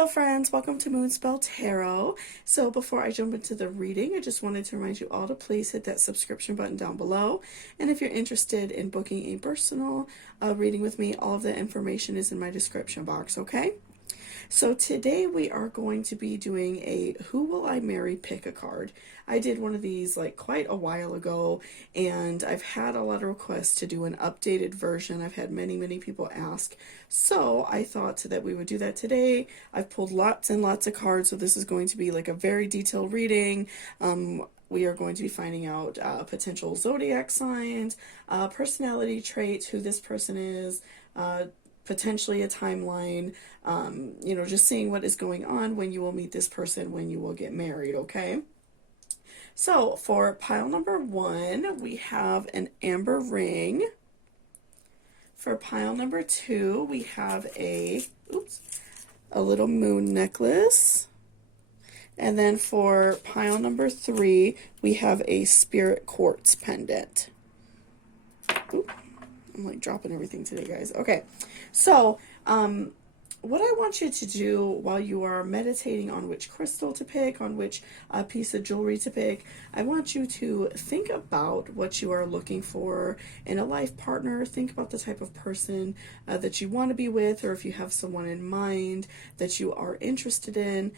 Hello friends, welcome to Moonspell Tarot. So before I jump into the reading, I just wanted to remind you all to please hit that subscription button down below. And if you're interested in booking a personal reading with me, all of the information is in my description box, okay? So today we are going to be doing a Who Will I Marry Pick a Card. I did one of these like quite a while ago, and I've had a lot of requests to do an updated version. I've had many people ask, so I thought that we would do that today. I've pulled lots and lots of cards, so this is going to be like a very detailed reading. We are going to be finding out potential zodiac signs, personality traits, who this person is, potentially a timeline, just seeing what is going on, when you will meet this person, when you will get married, okay? So for pile number 1, we have an amber ring. For pile number 2, we have a little moon necklace. And then for pile number 3, we have a spirit quartz pendant. Oop, I'm like dropping everything today, guys. Okay, so what I want you to do while you are meditating on which crystal to pick, on which piece of jewelry to pick, I want you to think about what you are looking for in a life partner. Think about the type of person that you want to be with, or if you have someone in mind that you are interested in,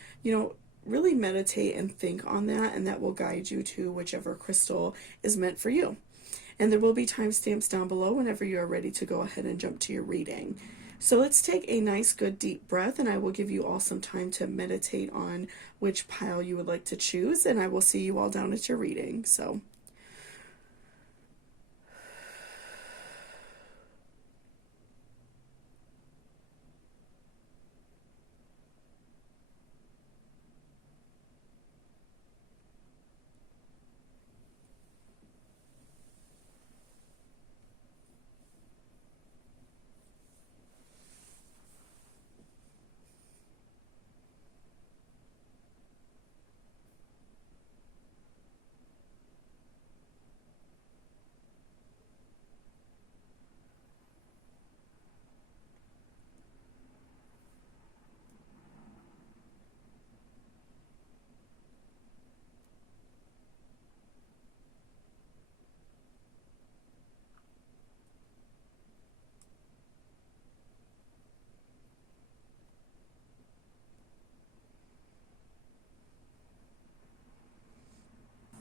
really meditate and think on that, and that will guide you to whichever crystal is meant for you. And there will be timestamps down below whenever you are ready to go ahead and jump to your reading. So let's take a nice good deep breath, and I will give you all some time to meditate on which pile you would like to choose, and I will see you all down at your reading. So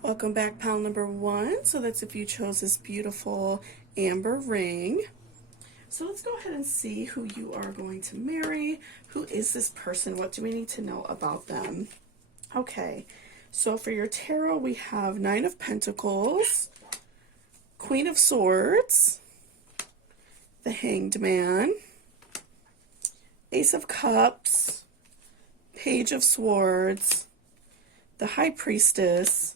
welcome back, pile number 1. So that's if you chose this beautiful amber ring. So let's go ahead and see who you are going to marry. Who is this person? What do we need to know about them? Okay, so for your tarot, we have 9 of Pentacles, Queen of Swords, the Hanged Man, Ace of Cups, Page of Swords, the High Priestess,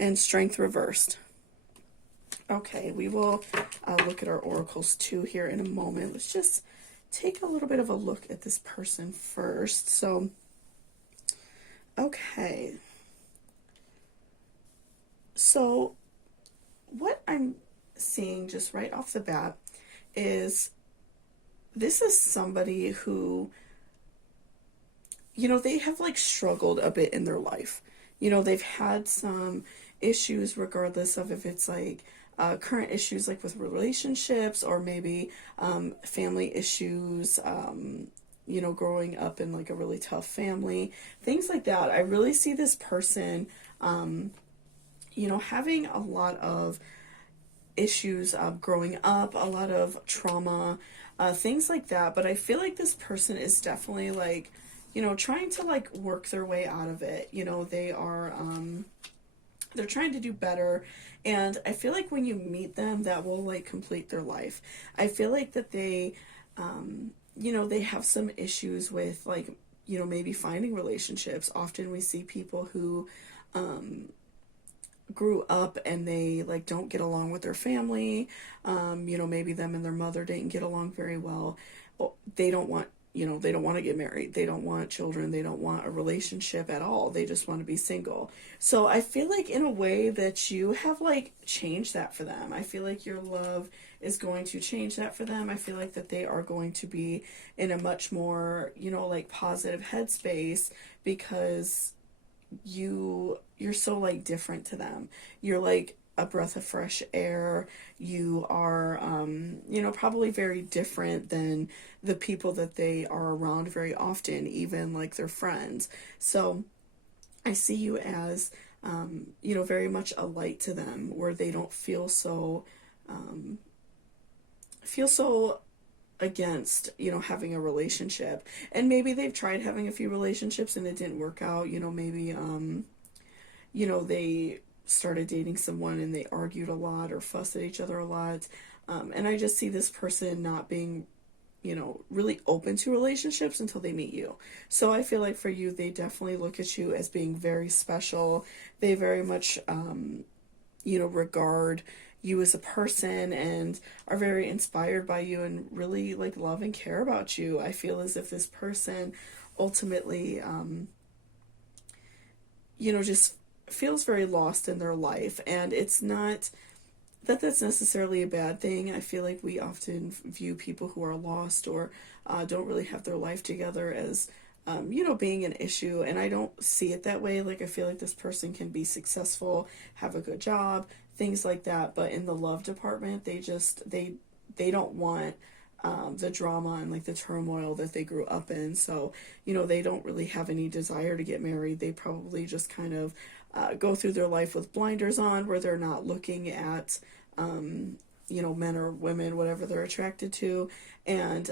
and Strength reversed. Okay, we will look at our oracles too here in a moment. Let's just take a little bit of a look at this person first. So, okay. So, what I'm seeing just right off the bat is this is somebody who, they have like struggled a bit in their life. They've had some issues, regardless of if it's like current issues like with relationships, or maybe family issues, growing up in like a really tough family, things like that. I really see this person, having a lot of issues growing up, a lot of trauma, things like that. But I feel like this person is definitely like, trying to like work their way out of it. They are, they're trying to do better, and I feel like when you meet them, that will like complete their life. I feel like that they, they have some issues with like, maybe finding relationships. Often we see people who, grew up and they like don't get along with their family. Maybe them and their mother didn't get along very well. They don't want, they don't want to get married. They don't want children. They don't want a relationship at all. They just want to be single. So I feel like in a way that you have like changed that for them. I feel like your love is going to change that for them. I feel like that they are going to be in a much more, like positive headspace because you're so like different to them. You're like a breath of fresh air. You are, probably very different than the people that they are around very often, even like their friends. So I see you as, very much a light to them where they don't feel so against, having a relationship. And maybe they've tried having a few relationships and it didn't work out. Maybe, they started dating someone and they argued a lot or fussed at each other a lot. And I just see this person not being, really open to relationships until they meet you. So I feel like for you, they definitely look at you as being very special. They very much, regard you as a person and are very inspired by you and really like love and care about you. I feel as if this person ultimately, just feels very lost in their life. And it's not that that's necessarily a bad thing. I feel like we often view people who are lost or don't really have their life together as, being an issue. And I don't see it that way. Like, I feel like this person can be successful, have a good job, things like that. But in the love department, they don't want the drama and like the turmoil that they grew up in. So, they don't really have any desire to get married. They probably just kind of go through their life with blinders on where they're not looking at, men or women, whatever they're attracted to. And,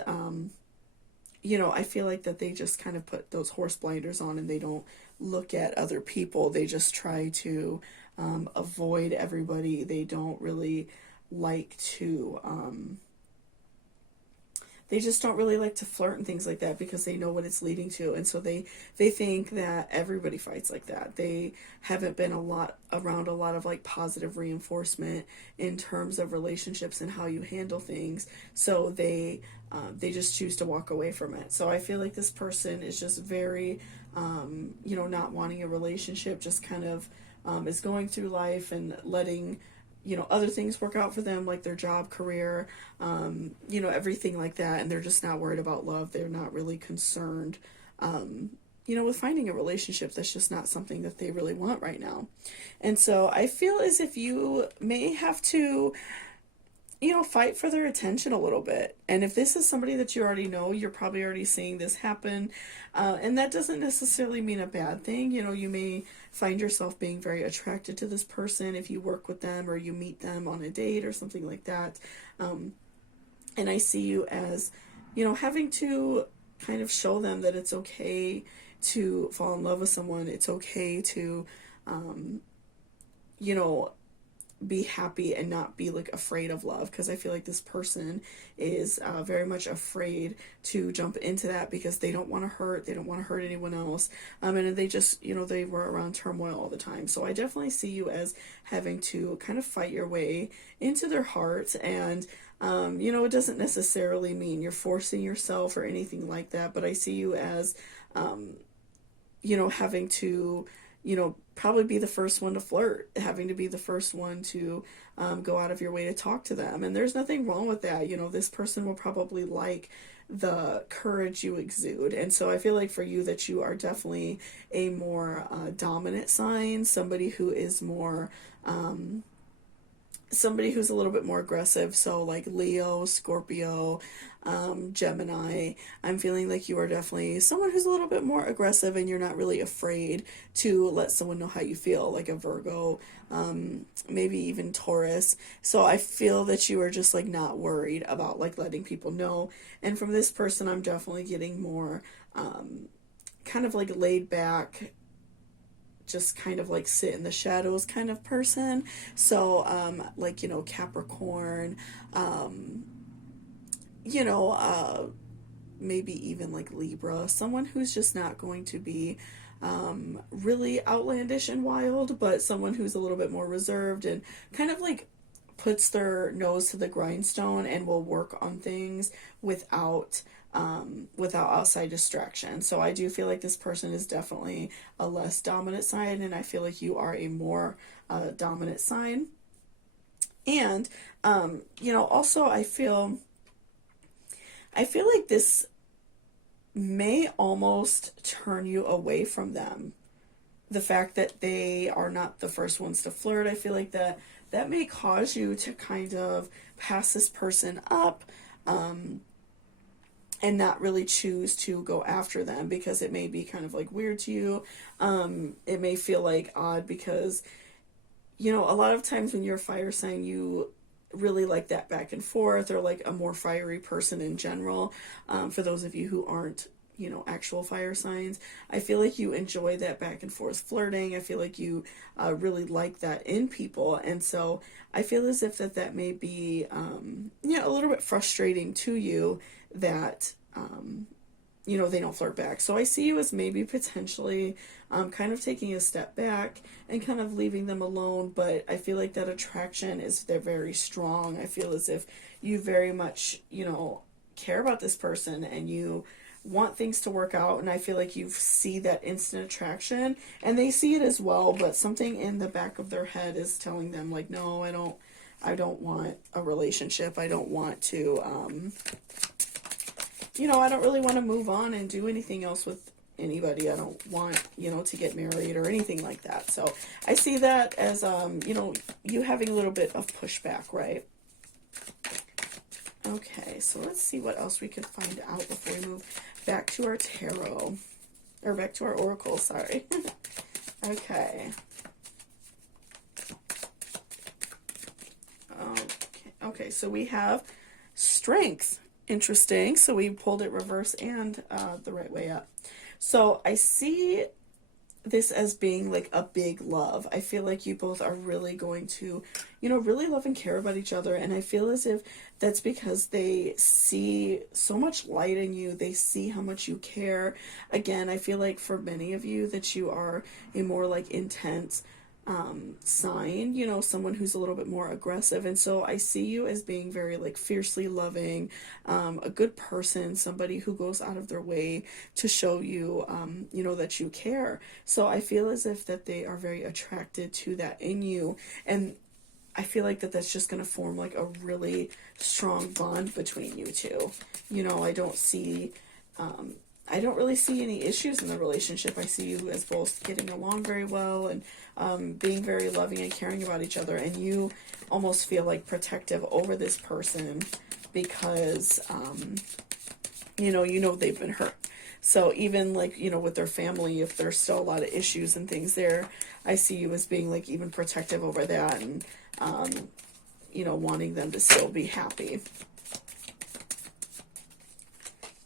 I feel like that they just kind of put those horse blinders on and they don't look at other people. They just try to avoid everybody. They don't really like to, they just don't really like to flirt and things like that because they know what it's leading to. And so they think that everybody fights like that. They haven't been around a lot of like positive reinforcement in terms of relationships and how you handle things. So they just choose to walk away from it. So I feel like this person is just very, not wanting a relationship, just kind of is going through life and letting other things work out for them, like their job, career, everything like that. And they're just not worried about love. They're not really concerned, with finding a relationship. That's just not something that they really want right now. And so I feel as if you may have to, fight for their attention a little bit. And if this is somebody that you already know, you're probably already seeing this happen. And that doesn't necessarily mean a bad thing. You may find yourself being very attracted to this person if you work with them or you meet them on a date or something like that. And I see you as, having to kind of show them that it's okay to fall in love with someone. It's okay to, be happy and not be like afraid of love, because I feel like this person is very much afraid to jump into that because they don't want to hurt anyone else, and they just they were around turmoil all the time. So I definitely see you as having to kind of fight your way into their heart. And it doesn't necessarily mean you're forcing yourself or anything like that, but I see you as having to probably be the first one to flirt, having to be the first one to go out of your way to talk to them. And there's nothing wrong with that. This person will probably like the courage you exude. And so I feel like for you that you are definitely a more dominant sign, somebody who is more, somebody who's a little bit more aggressive. So like Leo, Scorpio, Gemini, I'm feeling like you are definitely someone who's a little bit more aggressive and you're not really afraid to let someone know how you feel, like a Virgo, maybe even Taurus. So I feel that you are just like not worried about like letting people know. And from this person, I'm definitely getting more kind of like laid back, just kind of like sit in the shadows kind of person. So like Capricorn, maybe even like Libra, someone who's just not going to be really outlandish and wild, but someone who's a little bit more reserved and kind of like puts their nose to the grindstone and will work on things without without outside distraction. So I do feel like this person is definitely a less dominant sign, and I feel like you are a more dominant sign. And also I feel like this may almost turn you away from them. The fact that they are not the first ones to flirt, I feel like that may cause you to kind of pass this person up, and not really choose to go after them because it may be kind of like weird to you. It may feel like odd because, a lot of times when you're a fire sign, you really like that back and forth, or like a more fiery person in general. For those of you who aren't, actual fire signs, I feel like you enjoy that back and forth flirting. I feel like you really like that in people. And so I feel as if that may be, a little bit frustrating to you that, they don't flirt back. So I see you as maybe potentially kind of taking a step back and kind of leaving them alone. But I feel like that attraction they're very strong. I feel as if you very much, care about this person and you want things to work out, and I feel like you see that instant attraction and they see it as well, but something in the back of their head is telling them like, no, I don't want a relationship. I don't want to I don't really want to move on and do anything else with anybody. I don't want, to get married or anything like that. So I see that as you having a little bit of pushback, right? Okay, so let's see what else we could find out before we move back to our tarot. Or back to our oracle, sorry. Okay. Okay, so we have strength. Interesting. So we pulled it reverse and the right way up. So I see this as being like a big love. I feel like you both are really going to, really love and care about each other. And I feel as if that's because they see so much light in you. They see how much you care. Again, I feel like for many of you that you are a more like intense sign, someone who's a little bit more aggressive. And so I see you as being very like fiercely loving, a good person, somebody who goes out of their way to show you, that you care. So I feel as if that they are very attracted to that in you. And I feel like that's just going to form like a really strong bond between you two. I don't really see any issues in the relationship. I see you as both getting along very well and being very loving and caring about each other. And you almost feel like protective over this person because, they've been hurt. So even like, with their family, if there's still a lot of issues and things there, I see you as being like even protective over that and, wanting them to still be happy.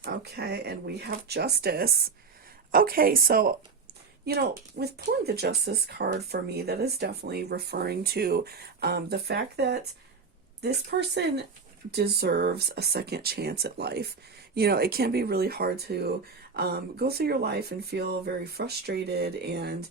Okay, and we have justice. Okay, so, with pulling the justice card for me, that is definitely referring to the fact that this person deserves a second chance at life. It can be really hard to go through your life and feel very frustrated and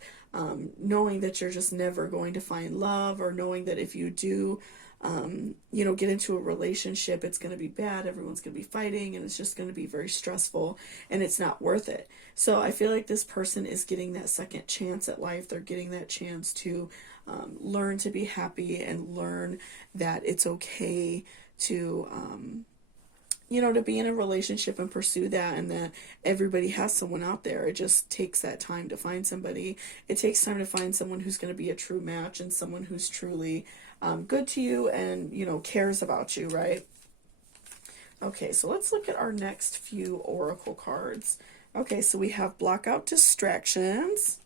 knowing that you're just never going to find love, or knowing that if you do get into a relationship, it's going to be bad, everyone's going to be fighting, and it's just going to be very stressful, and it's not worth it. So I feel like this person is getting that second chance at life. They're getting that chance to learn to be happy and learn that it's okay to, to be in a relationship and pursue that, and that everybody has someone out there. It just takes that time to find somebody. It takes time to find someone who's going to be a true match and someone who's truly good to you and, cares about you, right? Okay, so let's look at our next few oracle cards. Okay, so we have block out distractions.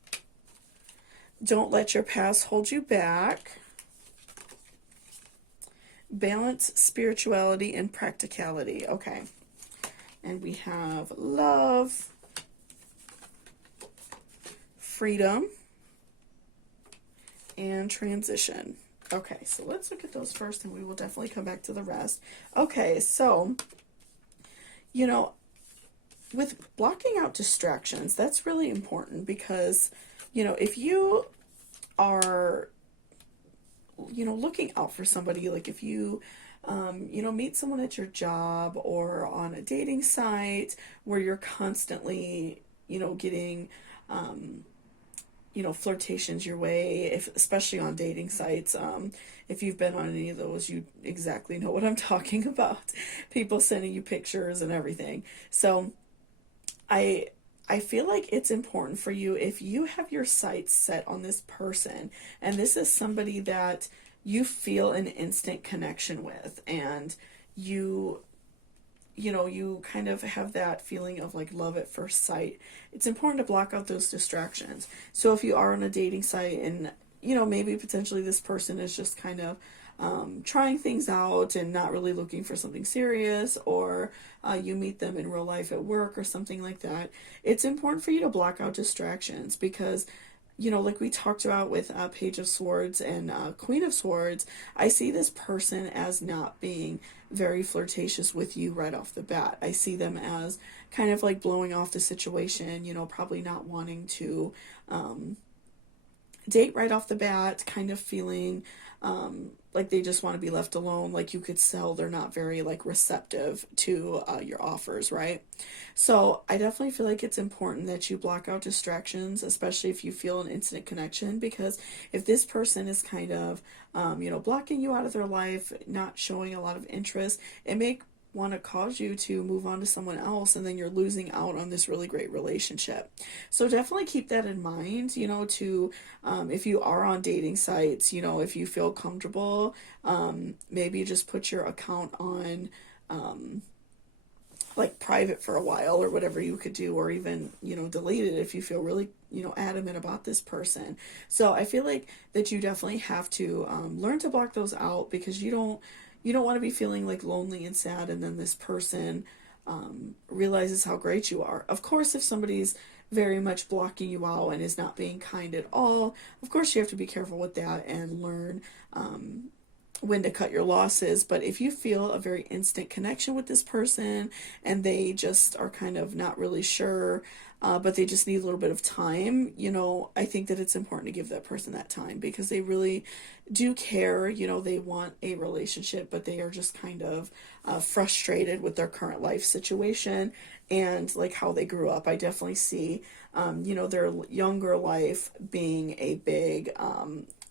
Don't let your past hold you back. Balance spirituality and practicality. Okay, and we have love, freedom, and transition. Okay, so let's look at those first, and we will definitely come back to the rest. Okay, so, with blocking out distractions, that's really important because, if you are, looking out for somebody, like if you Meet someone at your job or on a dating site where you're constantly, getting, flirtations your way, especially on dating sites. If you've been on any of those, you exactly know what I'm talking about. People sending you pictures and everything. So I I feel like it's important for you, if you have your sights set on this person and this is somebody that you feel an instant connection with, and you you kind of have that feeling of like love at first sight, it's important to block out those distractions. So if you are on a dating site and maybe potentially this person is just kind of trying things out and not really looking for something serious, or you meet them in real life at work or something like that, it's important for you to block out distractions, because like we talked about with Page of Swords and Queen of Swords, I see this person as not being very flirtatious with you right off the bat. I see them as kind of like blowing off the situation, probably not wanting to date right off the bat, kind of feeling like they just want to be left alone. Like you could tell they're not very like receptive to your offers, right? So I definitely feel like it's important that you block out distractions, especially if you feel an instant connection, because if this person is kind of blocking you out of their life, not showing a lot of interest, it may want to cause you to move on to someone else, and then you're losing out on this really great relationship. So definitely keep that in mind, to if you are on dating sites, if you feel comfortable, maybe just put your account on like private for a while, or whatever you could do, or even delete it if you feel really adamant about this person. So I feel like that you definitely have to learn to block those out, because you don't want to be feeling like lonely and sad, and then this person realizes how great you are. Of course, if somebody's very much blocking you out and is not being kind at all, of course you have to be careful with that and learn when to cut your losses. But if you feel a very instant connection with this person and they just are kind of not really sure, but they just need a little bit of time, I think that it's important to give that person that time, because they really do care. They want a relationship, but they are just kind of frustrated with their current life situation and like how they grew up. I definitely see, their younger life being a big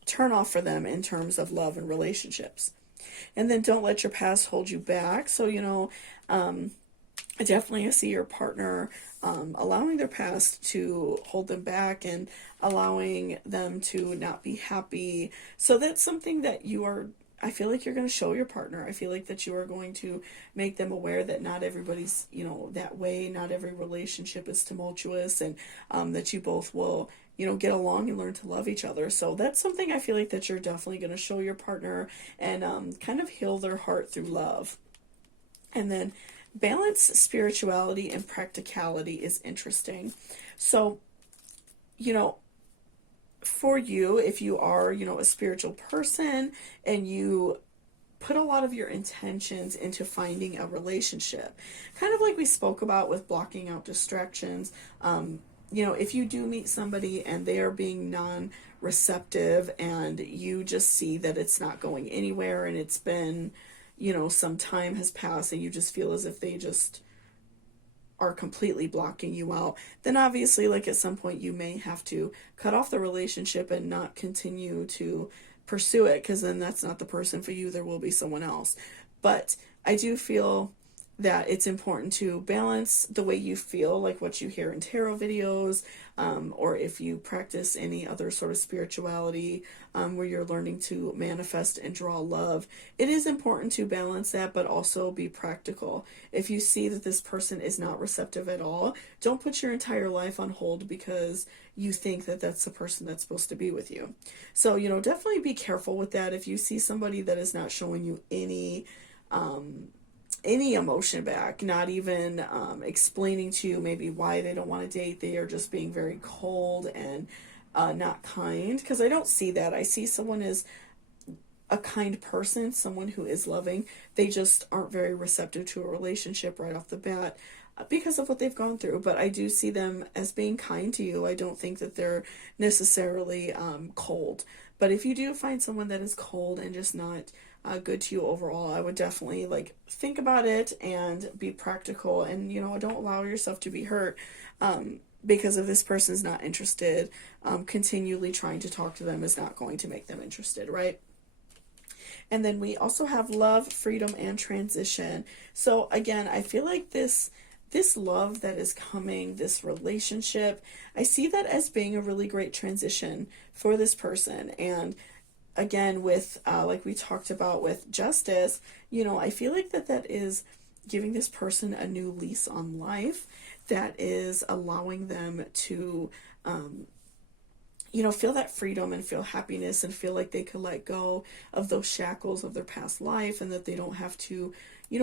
turn off for them in terms of love and relationships. And then don't let your past hold you back. So, I definitely see your partner allowing their past to hold them back and allowing them to not be happy. So that's something that I feel like you're going to show your partner. I feel like that you are going to make them aware that not everybody's, that way. Not every relationship is tumultuous, and that you both will, get along and learn to love each other. So that's something I feel like that you're definitely going to show your partner, and kind of heal their heart through love. And then balance spirituality and practicality is interesting. So, for you, if you are, a spiritual person and you put a lot of your intentions into finding a relationship, kind of like we spoke about with blocking out distractions, if you do meet somebody and they are being non-receptive and you just see that it's not going anywhere, and it's been, some time has passed and you just feel as if they just are completely blocking you out, then obviously, like, at some point you may have to cut off the relationship and not continue to pursue it, because then that's not the person for you. There will be someone else. But I do feel that it's important to balance the way you feel, like what you hear in tarot videos, or if you practice any other sort of spirituality, where you're learning to manifest and draw love. It is important to balance that, but also be practical. If you see that this person is not receptive at all, don't put your entire life on hold because you think that that's the person that's supposed to be with you. So, definitely be careful with that. If you see somebody that is not showing you any emotion back, not even explaining to you maybe why they don't want to date, they are just being very cold and not kind, because I don't see that. I see someone as a kind person, someone who is loving. They just aren't very receptive to a relationship right off the bat because of what they've gone through. But I do see them as being kind to you. I don't think that they're necessarily cold. But if you do find someone that is cold and just not good to you overall, I would definitely like think about it and be practical, and don't allow yourself to be hurt because if this person's not interested. Continually trying to talk to them is not going to make them interested, right? And then we also have love, freedom, and transition. So again, I feel like this love that is coming, this relationship, I see that as being a really great transition for this person. And again, with like we talked about with justice, I feel like that is giving this person a new lease on life, that is allowing them to feel that freedom and feel happiness and feel like they could let go of those shackles of their past life, and that they don't have to,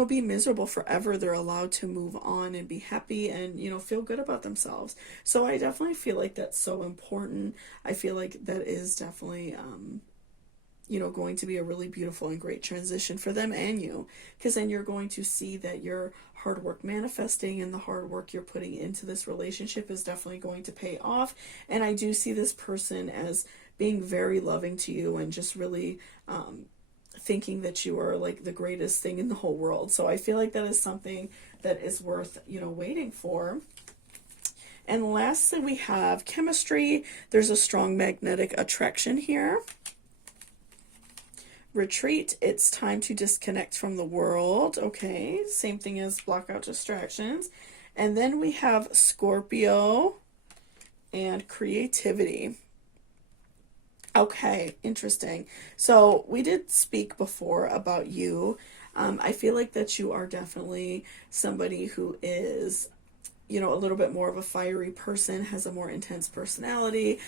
be miserable forever. They're allowed to move on and be happy and, feel good about themselves. So I definitely feel like that's so important. I feel like that is definitely, going to be a really beautiful and great transition for them and you, because then you're going to see that your hard work manifesting and the hard work you're putting into this relationship is definitely going to pay off. And I do see this person as being very loving to you and just really thinking that you are like the greatest thing in the whole world. So I feel like that is something that is worth, waiting for. And lastly, we have chemistry. There's a strong magnetic attraction here. Retreat, it's time to disconnect from the world. Okay, same thing as block out distractions. And then we have Scorpio and creativity. Okay, interesting. So we did speak before about you. I feel like that you are definitely somebody who is a little bit more of a fiery person, has a more intense personality,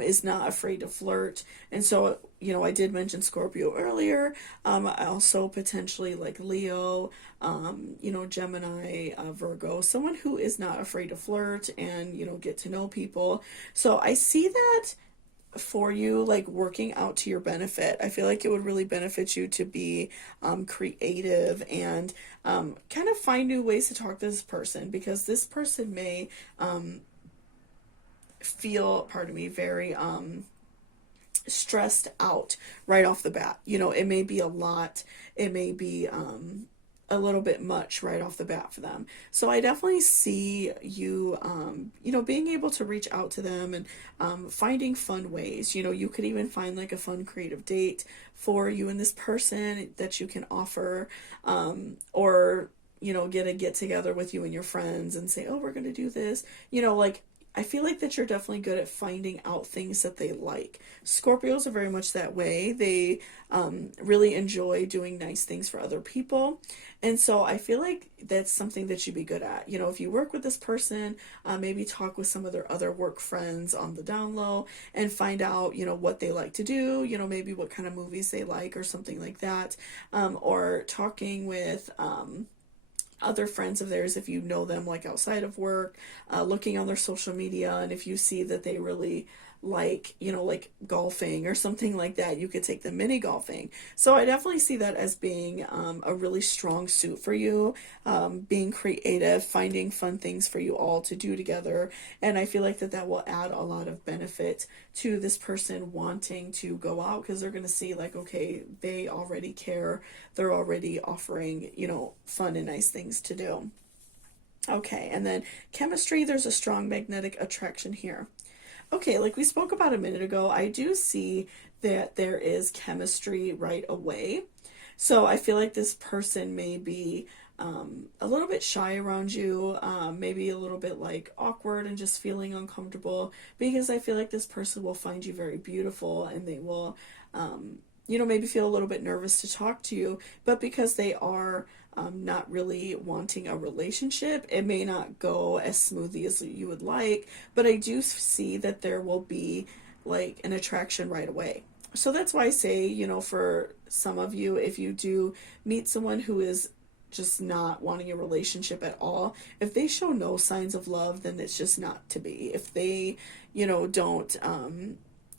is not afraid to flirt. And so, I did mention Scorpio earlier. I also potentially like Leo, Gemini, Virgo, someone who is not afraid to flirt and, get to know people. So I see that for you, like working out to your benefit. I feel like it would really benefit you to be creative and kind of find new ways to talk to this person, because this person may feel, very stressed out right off the bat. It may be a lot. It may be a little bit much right off the bat for them. So I definitely see you, being able to reach out to them and finding fun ways. You could even find like a fun creative date for you and this person that you can offer, or, get a get together with you and your friends and say, oh, we're going to do this, I feel like that you're definitely good at finding out things that they like. Scorpios are very much that way. They really enjoy doing nice things for other people. And so I feel like that's something that you'd be good at. If you work with this person, maybe talk with some of their other work friends on the down low and find out, what they like to do, maybe what kind of movies they like or something like that. Or talking with other friends of theirs, if you know them like outside of work, looking on their social media, and if you see that they really like, like golfing or something like that, you could take them mini golfing. So I definitely see that as being a really strong suit for you, being creative, finding fun things for you all to do together. And I feel like that will add a lot of benefit to this person wanting to go out, because they're going to see like, okay, they already care. They're already offering, fun and nice things to do. Okay, and then chemistry, there's a strong magnetic attraction here. Okay, like we spoke about a minute ago, I do see that there is chemistry right away. So I feel like this person may be a little bit shy around you, maybe a little bit like awkward and just feeling uncomfortable, because I feel like this person will find you very beautiful, and they will, maybe feel a little bit nervous to talk to you, but because they are not really wanting a relationship, it may not go as smoothly as you would like, but I do see that there will be like an attraction right away. So that's why I say, for some of you, if you do meet someone who is just not wanting a relationship at all, if they show no signs of love, then it's just not to be. If they, don't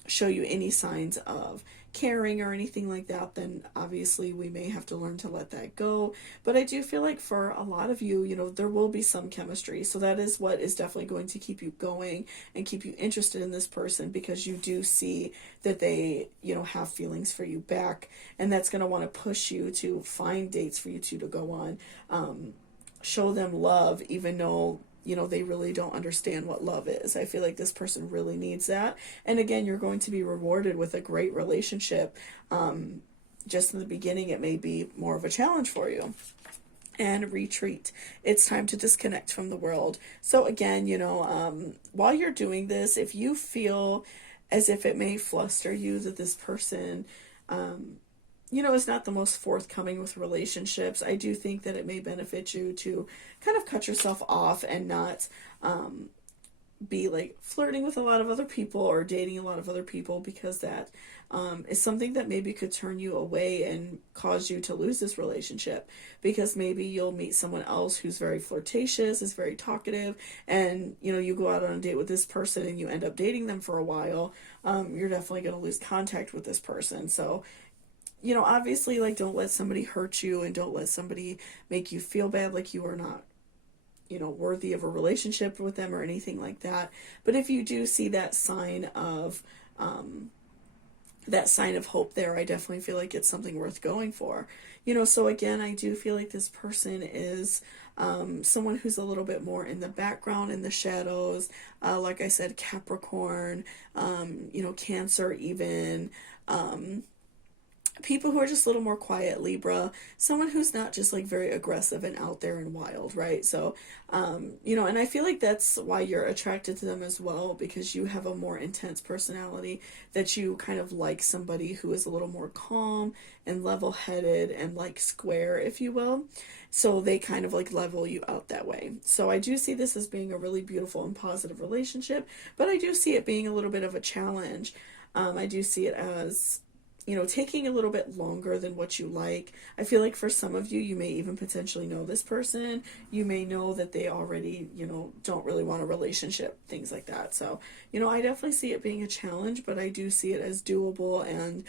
show you any signs of caring or anything like that, then obviously we may have to learn to let that go. But I do feel like for a lot of you, you know, there will be some chemistry. So that is what is definitely going to keep you going and keep you interested in this person, because you do see that they, you know, have feelings for you back. And that's going to want to push you to find dates for you two to go on. Show them love, even though, you know, they really don't understand what love is. I feel like this person really needs that. And again, you're going to be rewarded with a great relationship. Just in the beginning, it may be more of a challenge for you. And retreat. It's time to disconnect from the world. So again, you know, while you're doing this, if you feel as if it may fluster you that this person, you know, is not the most forthcoming with relationships, I do think that it may benefit you to kind of cut yourself off and not be like flirting with a lot of other people or dating a lot of other people, because that is something that maybe could turn you away and cause you to lose this relationship, because maybe you'll meet someone else who's very flirtatious, is very talkative, and you know, you go out on a date with this person and you end up dating them for a while. You're definitely going to lose contact with this person. So, you know, obviously, like, don't let somebody hurt you, and don't let somebody make you feel bad like you are not, you know, worthy of a relationship with them or anything like that. But if you do see that sign of hope there, I definitely feel like it's something worth going for. You know, so again, I do feel like this person is someone who's a little bit more in the background, in the shadows. Like I said, Capricorn, you know, Cancer even. People who are just a little more quiet, Libra, someone who's not just like very aggressive and out there and wild, right? So, you know, and I feel like that's why you're attracted to them as well, because you have a more intense personality, that you kind of like somebody who is a little more calm and level-headed and like square, if you will. So they kind of like level you out that way. So I do see this as being a really beautiful and positive relationship, but I do see it being a little bit of a challenge. I do see it as, you know, taking a little bit longer than what you like. I feel like for some of you, you may even potentially know this person. You may know that they already, you know, don't really want a relationship, things like that. So, you know, I definitely see it being a challenge, but I do see it as doable, and,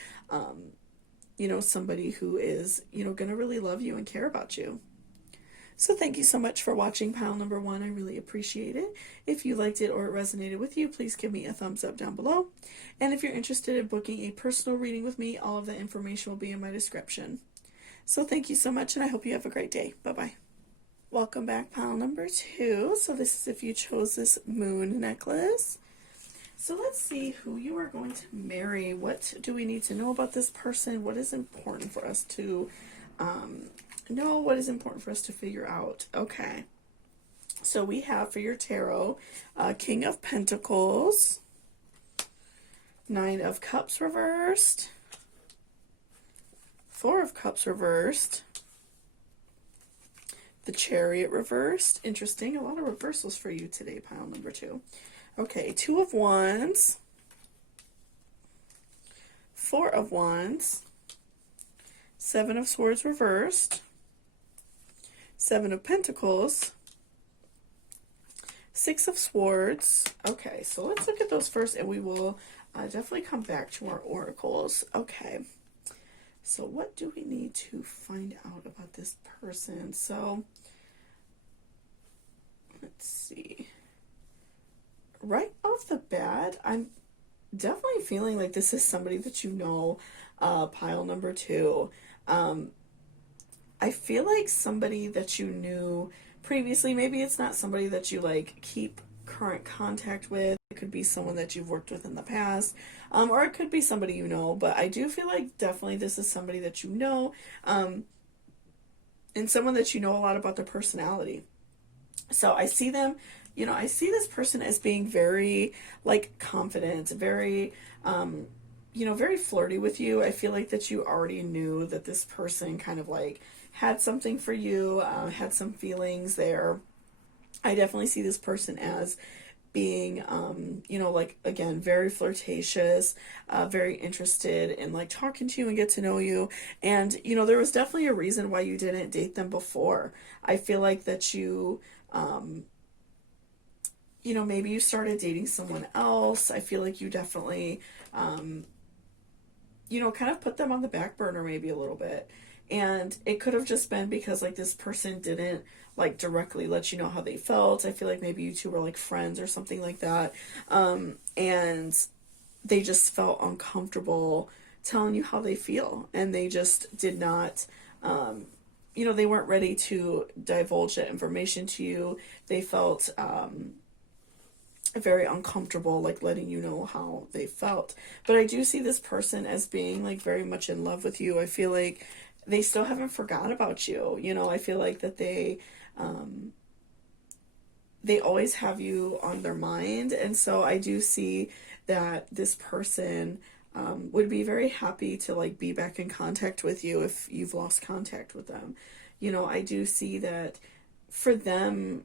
you know, somebody who is, you know, going to really love you and care about you. So thank you so much for watching pile number 1. I really appreciate it. If you liked it or it resonated with you, please give me a thumbs up down below. And if you're interested in booking a personal reading with me, all of the information will be in my description. So thank you so much, and I hope you have a great day. Bye-bye. Welcome back, pile number 2. So this is if you chose this moon necklace. So let's see who you are going to marry. What do we need to know about this person? What is important for us to know? What is important for us to figure out? Okay. So we have for your tarot, King of Pentacles, 9 of Cups reversed, 4 of Cups reversed, the Chariot reversed. Interesting. A lot of reversals for you today, pile number 2. Okay, 2 of Wands, 4 of Wands, 7 of Swords reversed, 7 of Pentacles, 6 of Swords. Okay, so let's look at those first, and we will definitely come back to our oracles. Okay, so what do we need to find out about this person? So let's see. Right off the bat, I'm definitely feeling like this is somebody that you know, pile number 2. I feel like somebody that you knew previously. Maybe it's not somebody that you like keep current contact with. It could be someone that you've worked with in the past, or it could be somebody you know. But I do feel like definitely this is somebody that you know, and someone that you know a lot about their personality. So I see them, you know, I see this person as being very like confident, very you know, very flirty with you. I feel like that you already knew that this person kind of like had something for you, had some feelings there. I definitely see this person as being, you know, like, again, very flirtatious, very interested in like talking to you and get to know you. And, you know, there was definitely a reason why you didn't date them before. I feel like that you, you know, maybe you started dating someone else. I feel like you definitely, you know, kind of put them on the back burner maybe a little bit. And it could have just been because like this person didn't like directly let you know how they felt. I feel like maybe you two were like friends or something like that. And they just felt uncomfortable telling you how they feel. And they just did not, you know, they weren't ready to divulge that information to you. They felt, very uncomfortable like letting you know how they felt. But I do see this person as being like very much in love with you. I feel like they still haven't forgot about you. You know, I feel like that they always have you on their mind. And so I do see that this person would be very happy to like be back in contact with you if you've lost contact with them. You know, I do see that for them,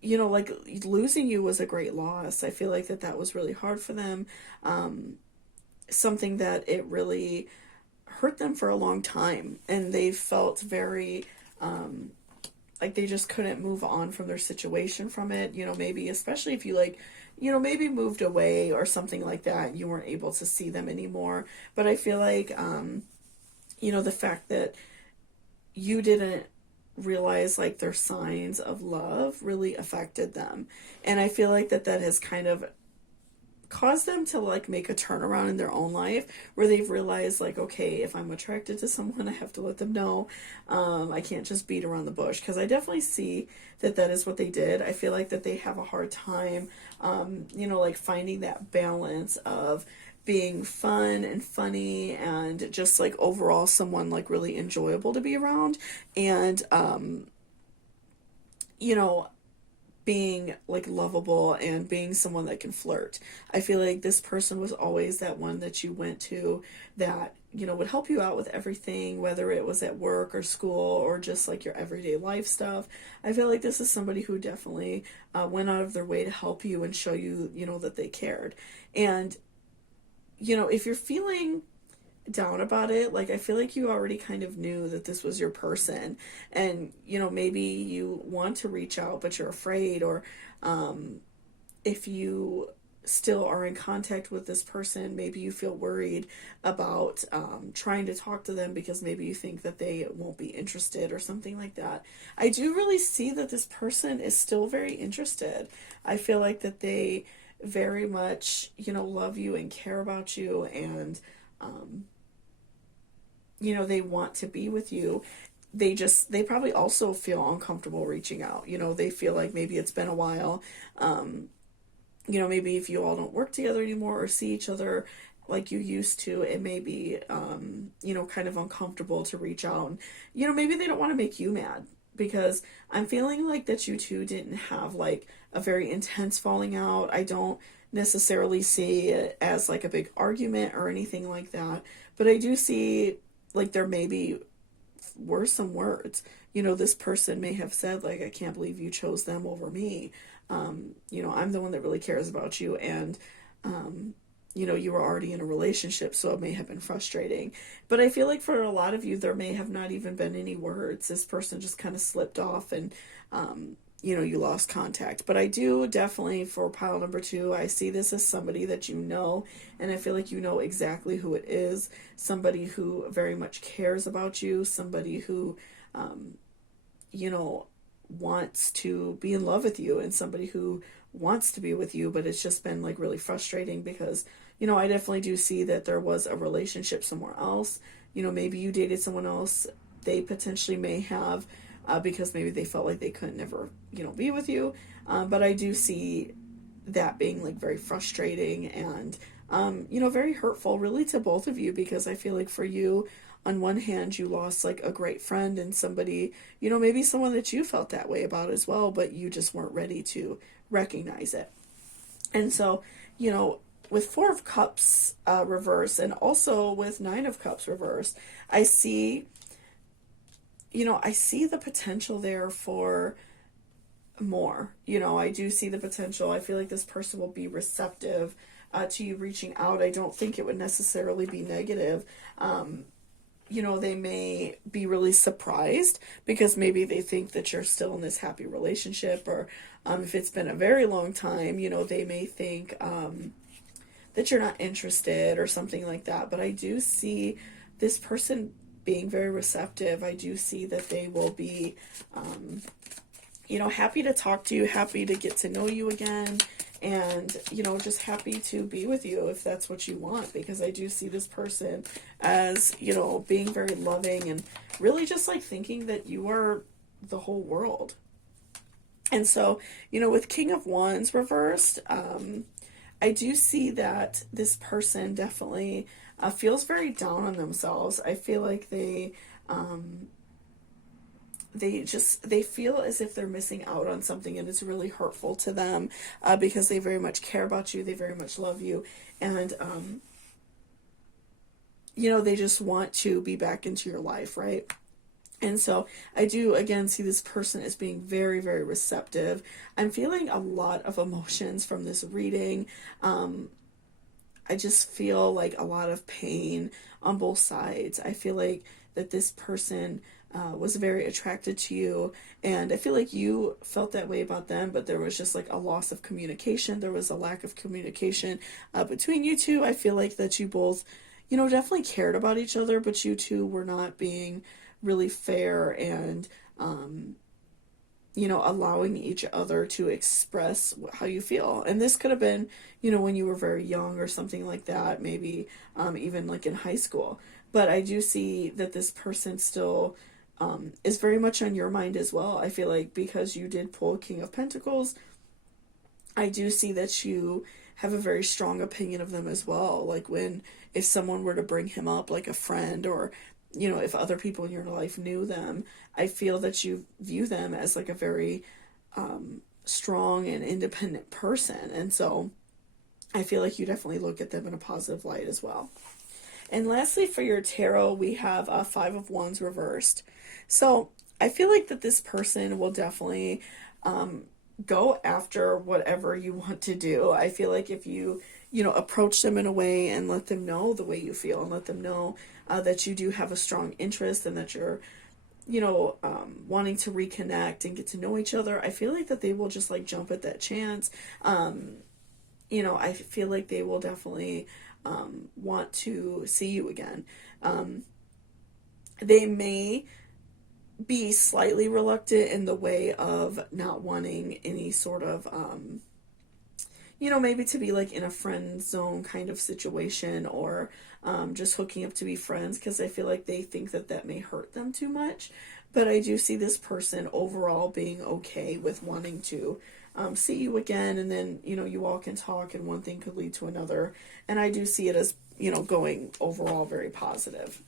you know, like losing you was a great loss. I feel like that was really hard for them. Something that it really hurt them for a long time. And they felt very, like they just couldn't move on from their situation from it. You know, maybe, especially if you like, you know, maybe moved away or something like that, you weren't able to see them anymore. But I feel like, you know, the fact that you didn't realize like their signs of love really affected them. And I feel like that has kind of caused them to like make a turnaround in their own life where they've realized like, okay, if I'm attracted to someone, I have to let them know. I can't just beat around the bush, because I definitely see that is what they did. I feel like that they have a hard time, you know, like finding that balance of being fun and funny and just like overall someone like really enjoyable to be around, and you know, being like lovable and being someone that can flirt. I feel like this person was always that one that you went to that, you know, would help you out with everything, whether it was at work or school or just like your everyday life stuff. I feel like this is somebody who definitely went out of their way to help you and show you, you know, that they cared. And you know, if you're feeling down about it, like I feel like you already kind of knew that this was your person, and you know, maybe you want to reach out but you're afraid, or if you still are in contact with this person, maybe you feel worried about trying to talk to them because maybe you think that they won't be interested or something like that. I do really see that this person is still very interested. I feel like that they very much, you know, love you and care about you, and you know, they want to be with you. They probably also feel uncomfortable reaching out. You know, they feel like maybe it's been a while. You know, maybe if you all don't work together anymore or see each other like you used to, it may be, you know, kind of uncomfortable to reach out. And, you know, maybe they don't want to make you mad, because I'm feeling like that you two didn't have like a very intense falling out. I don't necessarily see it as like a big argument or anything like that, but I do see like there maybe were some words. You know, this person may have said like, I can't believe you chose them over me. You know, I'm the one that really cares about you, and you know, you were already in a relationship, so it may have been frustrating. But I feel like for a lot of you, there may have not even been any words. This person just kind of slipped off, and you know, you lost contact. But I do definitely, for pile number 2, I see this as somebody that you know, and I feel like you know exactly who it is. Somebody who very much cares about you, somebody who, you know, wants to be in love with you, and somebody who wants to be with you, but it's just been like really frustrating because, you know, I definitely do see that there was a relationship somewhere else. You know, maybe you dated someone else. They potentially may have, because maybe they felt like they couldn't never, you know, be with you. But I do see that being like very frustrating and, you know, very hurtful really to both of you, because I feel like for you, on one hand, you lost like a great friend and somebody, you know, maybe someone that you felt that way about as well, but you just weren't ready to recognize it. And so, you know, with 4 of Cups reverse, and also with 9 of Cups reverse, I see, you know, I see the potential there for more. You know, I do see the potential. I feel like this person will be receptive to you reaching out. I don't think it would necessarily be negative. they may be really surprised because maybe they think that you're still in this happy relationship, or if it's been a very long time, they may think that you're not interested or something like that. But I do see this person being very receptive. I do see that they will be, happy to talk to you, happy to get to know you again, and, just happy to be with you if that's what you want, because I do see this person as, being very loving and really just like thinking that you are the whole world. And so, with King of Wands reversed, I do see that this person definitely feels very down on themselves. I feel like they feel as if they're missing out on something, and it's really hurtful to them because they very much care about you, they very much love you, and they just want to be back into your life, right? And so I do again see this person as being very, very receptive. I'm feeling a lot of emotions from this reading. I just feel like a lot of pain on both sides. I feel like that this person was very attracted to you, and I feel like you felt that way about them, but there was just like a loss of communication. There was a lack of communication between you two. I feel like that you both, definitely cared about each other, but you two were not being really fair and, allowing each other to express how you feel. And this could have been, when you were very young or something like that, maybe even like in high school. But I do see that this person still is very much on your mind as well. I feel like because you did pull King of Pentacles, I do see that you have a very strong opinion of them as well. Like if someone were to bring him up, like a friend, or if other people in your life knew them, I feel that you view them as like a very strong and independent person. And so I feel like you definitely look at them in a positive light as well. And lastly, for your tarot, we have Five of Wands reversed. So I feel like that this person will definitely go after whatever you want to do. I feel like if you, approach them in a way and let them know the way you feel, and let them know that you do have a strong interest, and that you're, wanting to reconnect and get to know each other, I feel like that they will just like jump at that chance. I feel like they will definitely want to see you again. They may be slightly reluctant in the way of not wanting any sort of, maybe to be like in a friend zone kind of situation, or just hooking up to be friends, because I feel like they think that that may hurt them too much. But I do see this person overall being okay with wanting to see you again, and then, you all can talk, and one thing could lead to another. And I do see it as, going overall very positive.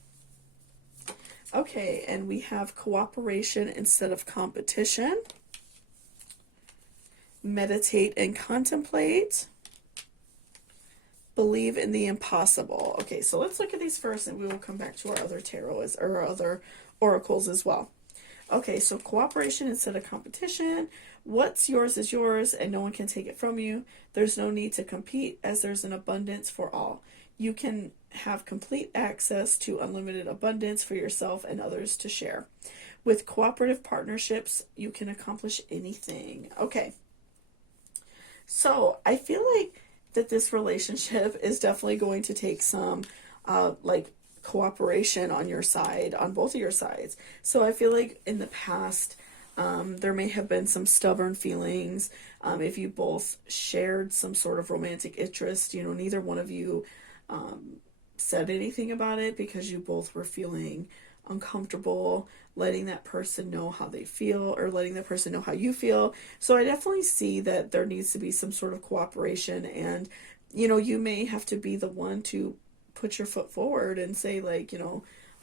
Okay, and we have cooperation instead of competition. Meditate and contemplate. Believe in the impossible. Okay, so let's look at these first, and we will come back to our other tarot or our other oracles as well. Okay, so cooperation instead of competition. What's yours is yours, and no one can take it from you. There's no need to compete, as there's an abundance for all. You can have complete access to unlimited abundance for yourself and others to share. With cooperative partnerships, you can accomplish anything. Okay. So I feel like that this relationship is definitely going to take some cooperation on your side, on both of your sides. So I feel like in the past, there may have been some stubborn feelings. If you both shared some sort of romantic interest, neither one of you said anything about it because you both were feeling uncomfortable letting that person know how they feel, or letting that person know how you feel. So I definitely see that there needs to be some sort of cooperation, and you may have to be the one to put your foot forward and say, like,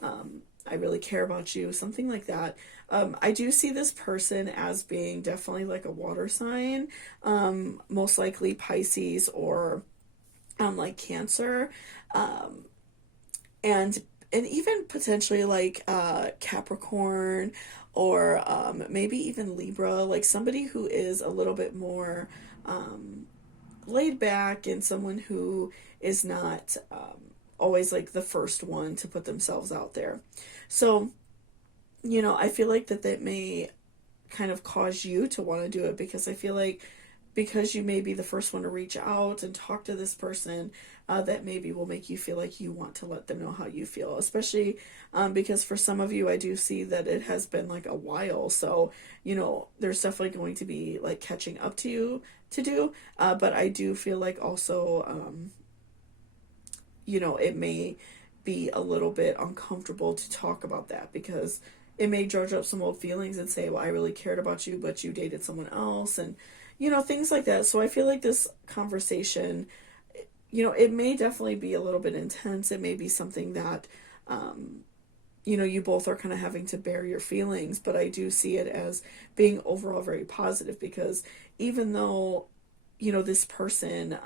I really care about you, something like that. I do see this person as being definitely like a water sign, most likely Pisces, or like Cancer, and even potentially like Capricorn, or maybe even Libra, like somebody who is a little bit more laid back, and someone who is not always like the first one to put themselves out there. So, I feel like that may kind of cause you to want to do it, because I feel like because you may be the first one to reach out and talk to this person, that maybe will make you feel like you want to let them know how you feel, especially because for some of you, I do see that it has been like a while. So, there's definitely going to be like catching up to you to do. But I do feel like also, it may be a little bit uncomfortable to talk about that, because it may dredge up some old feelings and say, well, I really cared about you, but you dated someone else, and, things like that. So I feel like this conversation, it may definitely be a little bit intense. It may be something that, you both are kind of having to bear your feelings, but I do see it as being overall very positive, because even though, this person,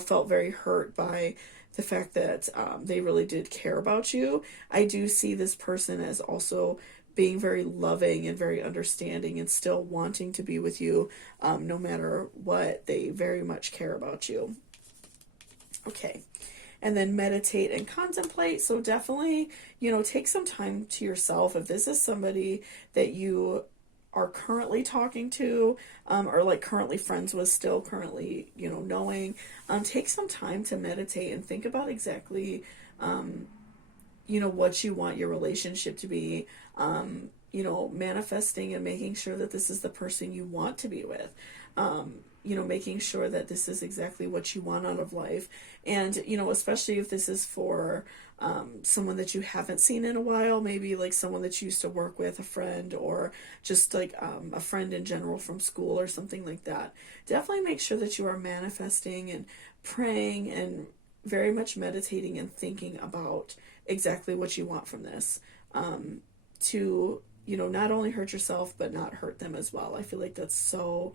felt very hurt by the fact that they really did care about you, I do see this person as also being very loving and very understanding and still wanting to be with you no matter what. They very much care about you. Okay. And then meditate and contemplate. So definitely, take some time to yourself. If this is somebody that you are currently talking to, or like currently friends with, still currently, knowing, take some time to meditate and think about exactly, what you want your relationship to be, manifesting and making sure that this is the person you want to be with, making sure that this is exactly what you want out of life. And, especially if this is for someone that you haven't seen in a while, maybe like someone that you used to work with, a friend, or just like a friend in general from school or something like that. Definitely make sure that you are manifesting and praying and very much meditating and thinking about exactly what you want from this, to, not only hurt yourself, but not hurt them as well. I feel like that's so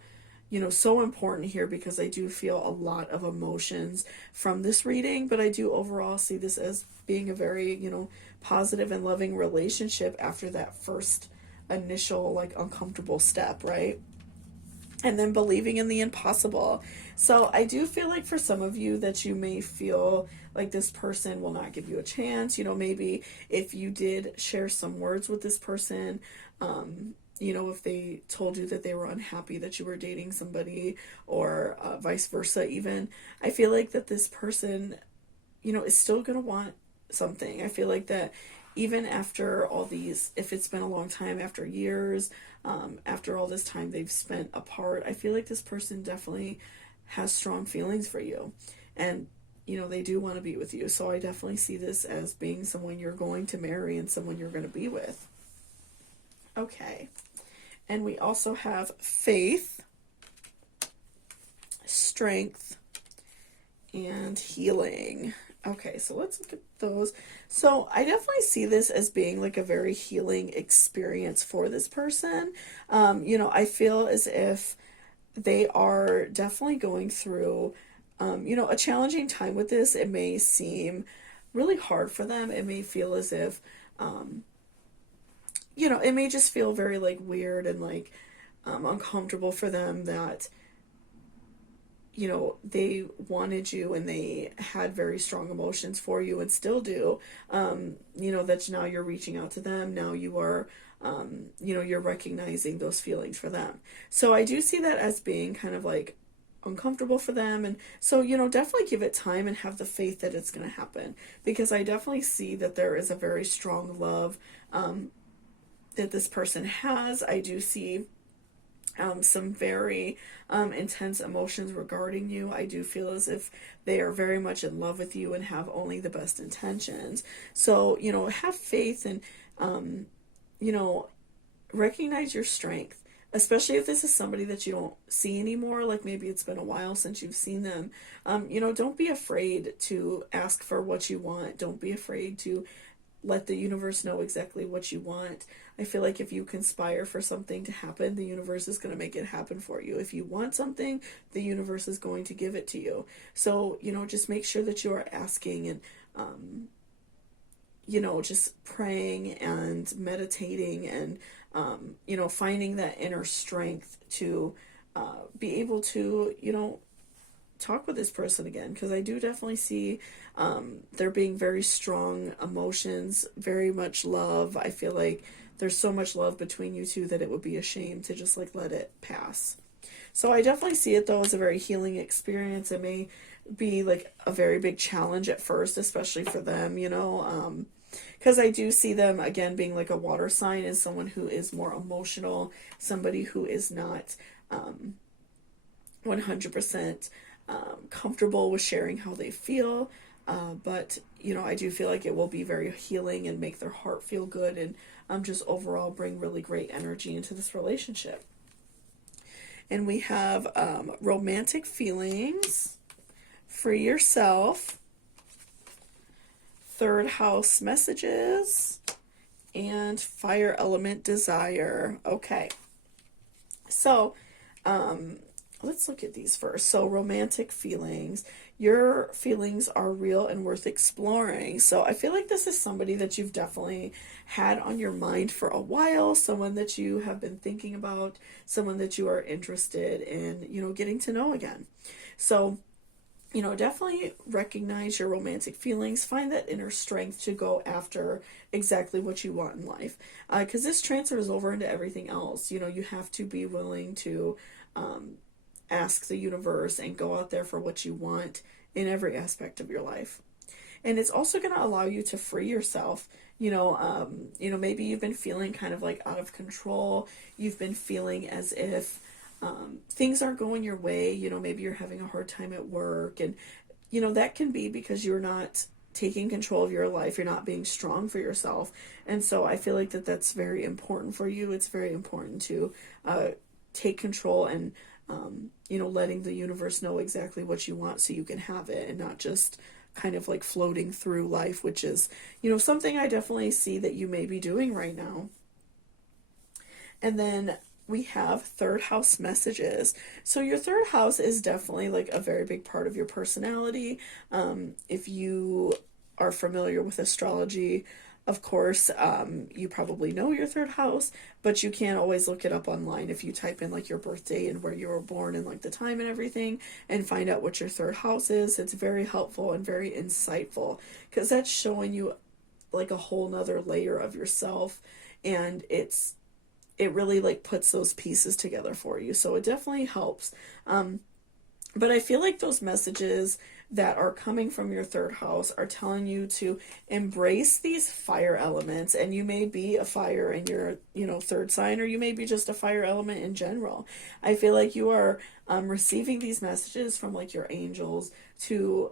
so important here, because I do feel a lot of emotions from this reading, but I do overall see this as being a very, positive and loving relationship after that first initial, like, uncomfortable step, right? And then believing in the impossible. So I do feel like for some of you that you may feel like this person will not give you a chance. Maybe if you did share some words with this person, if they told you that they were unhappy that you were dating somebody, or vice versa even, I feel like that this person, is still going to want something. I feel like that even after all these, if it's been a long time, after years, after all this time they've spent apart, I feel like this person definitely has strong feelings for you. And, they do want to be with you. So I definitely see this as being someone you're going to marry and someone you're going to be with. Okay. And we also have faith, strength, and healing. Okay, so let's look at those. So I definitely see this as being like a very healing experience for this person. I feel as if they are definitely going through, a challenging time with this. It may seem really hard for them. It may feel as if, it may just feel very like weird and like uncomfortable for them that, they wanted you and they had very strong emotions for you and still do, that now you're reaching out to them. Now you are, you're recognizing those feelings for them. So I do see that as being kind of like uncomfortable for them. And so, definitely give it time and have the faith that it's going to happen, because I definitely see that there is a very strong love, that this person has. I do see some very intense emotions regarding you. I do feel as if they are very much in love with you and have only the best intentions. So, have faith and, recognize your strength, especially if this is somebody that you don't see anymore. Like maybe it's been a while since you've seen them. Don't be afraid to ask for what you want. Don't be afraid to let the universe know exactly what you want. I feel like if you conspire for something to happen, the universe is going to make it happen for you. If you want something, the universe is going to give it to you. So, just make sure that you are asking and, just praying and meditating and, finding that inner strength to be able to, talk with this person again, because I do definitely see there being very strong emotions, very much love. I feel like there's so much love between you two that it would be a shame to just like let it pass. So I definitely see it though as a very healing experience. It may be like a very big challenge at first, especially for them, you know, because I do see them again being like a water sign and someone who is more emotional, somebody who is not 100% comfortable with sharing how they feel. But, you know, I do feel like it will be very healing and make their heart feel good and just overall bring really great energy into this relationship. And we have romantic feelings, free yourself, third house messages, and fire element desire. Okay. So, let's look at these first. So romantic feelings. Your feelings are real and worth exploring. So I feel like this is somebody that you've definitely had on your mind for a while, someone that you have been thinking about, someone that you are interested in, you know, getting to know again. So, you know, definitely recognize your romantic feelings. Find that inner strength to go after exactly what you want in life. Because this transfers over into everything else. You know, you have to be willing to ask the universe and go out there for what you want in every aspect of your life. And it's also going to allow you to free yourself. Maybe you've been feeling kind of like out of control. You've been feeling as if things aren't going your way. You know, maybe you're having a hard time at work, and you know that can be because you're not taking control of your life. You're not being strong for yourself. And so I feel like that's very important for you. It's very important to take control and letting the universe know exactly what you want so you can have it and not just kind of like floating through life, which is, you know, something I definitely see that you may be doing right now. And then we have third house messages. So your third house is definitely like a very big part of your personality. If you are familiar with astrology, of course, you probably know your third house, but you can't always look it up online if you type in like your birthday and where you were born and like the time and everything and find out what your third house is. It's very helpful and very insightful because that's showing you like a whole nother layer of yourself, and it really like puts those pieces together for you. So it definitely helps. But I feel like those messages that are coming from your third house are telling you to embrace these fire elements. And you may be a fire in your, third sign, or you may be just a fire element in general. I feel like you are receiving these messages from like your angels to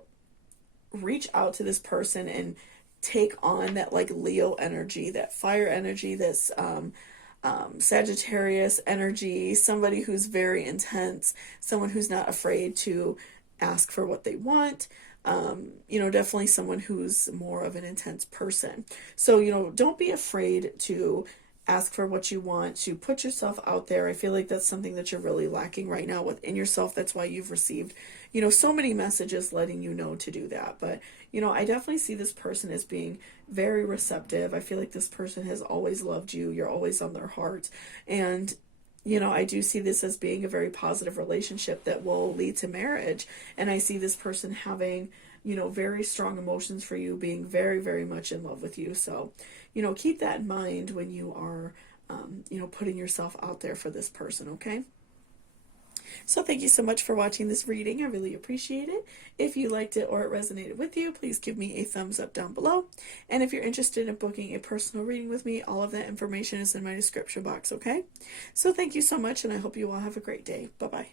reach out to this person and take on that like Leo energy, that fire energy, this Sagittarius energy, somebody who's very intense, someone who's not afraid to ask for what they want, definitely someone who's more of an intense person. So, don't be afraid to ask for what you want, to put yourself out there. I feel like that's something that you're really lacking right now within yourself. That's why you've received, so many messages letting you know to do that. But, I definitely see this person as being very receptive. I feel like this person has always loved you. You're always on their heart. And, I do see this as being a very positive relationship that will lead to marriage. And I see this person having, very strong emotions for you, being very, very much in love with you. So, keep that in mind when you are, putting yourself out there for this person, okay? So thank you so much for watching this reading. I really appreciate it. If you liked it or it resonated with you, please give me a thumbs up down below. And if you're interested in booking a personal reading with me, all of that information is in my description box, okay? So thank you so much, and I hope you all have a great day. Bye-bye.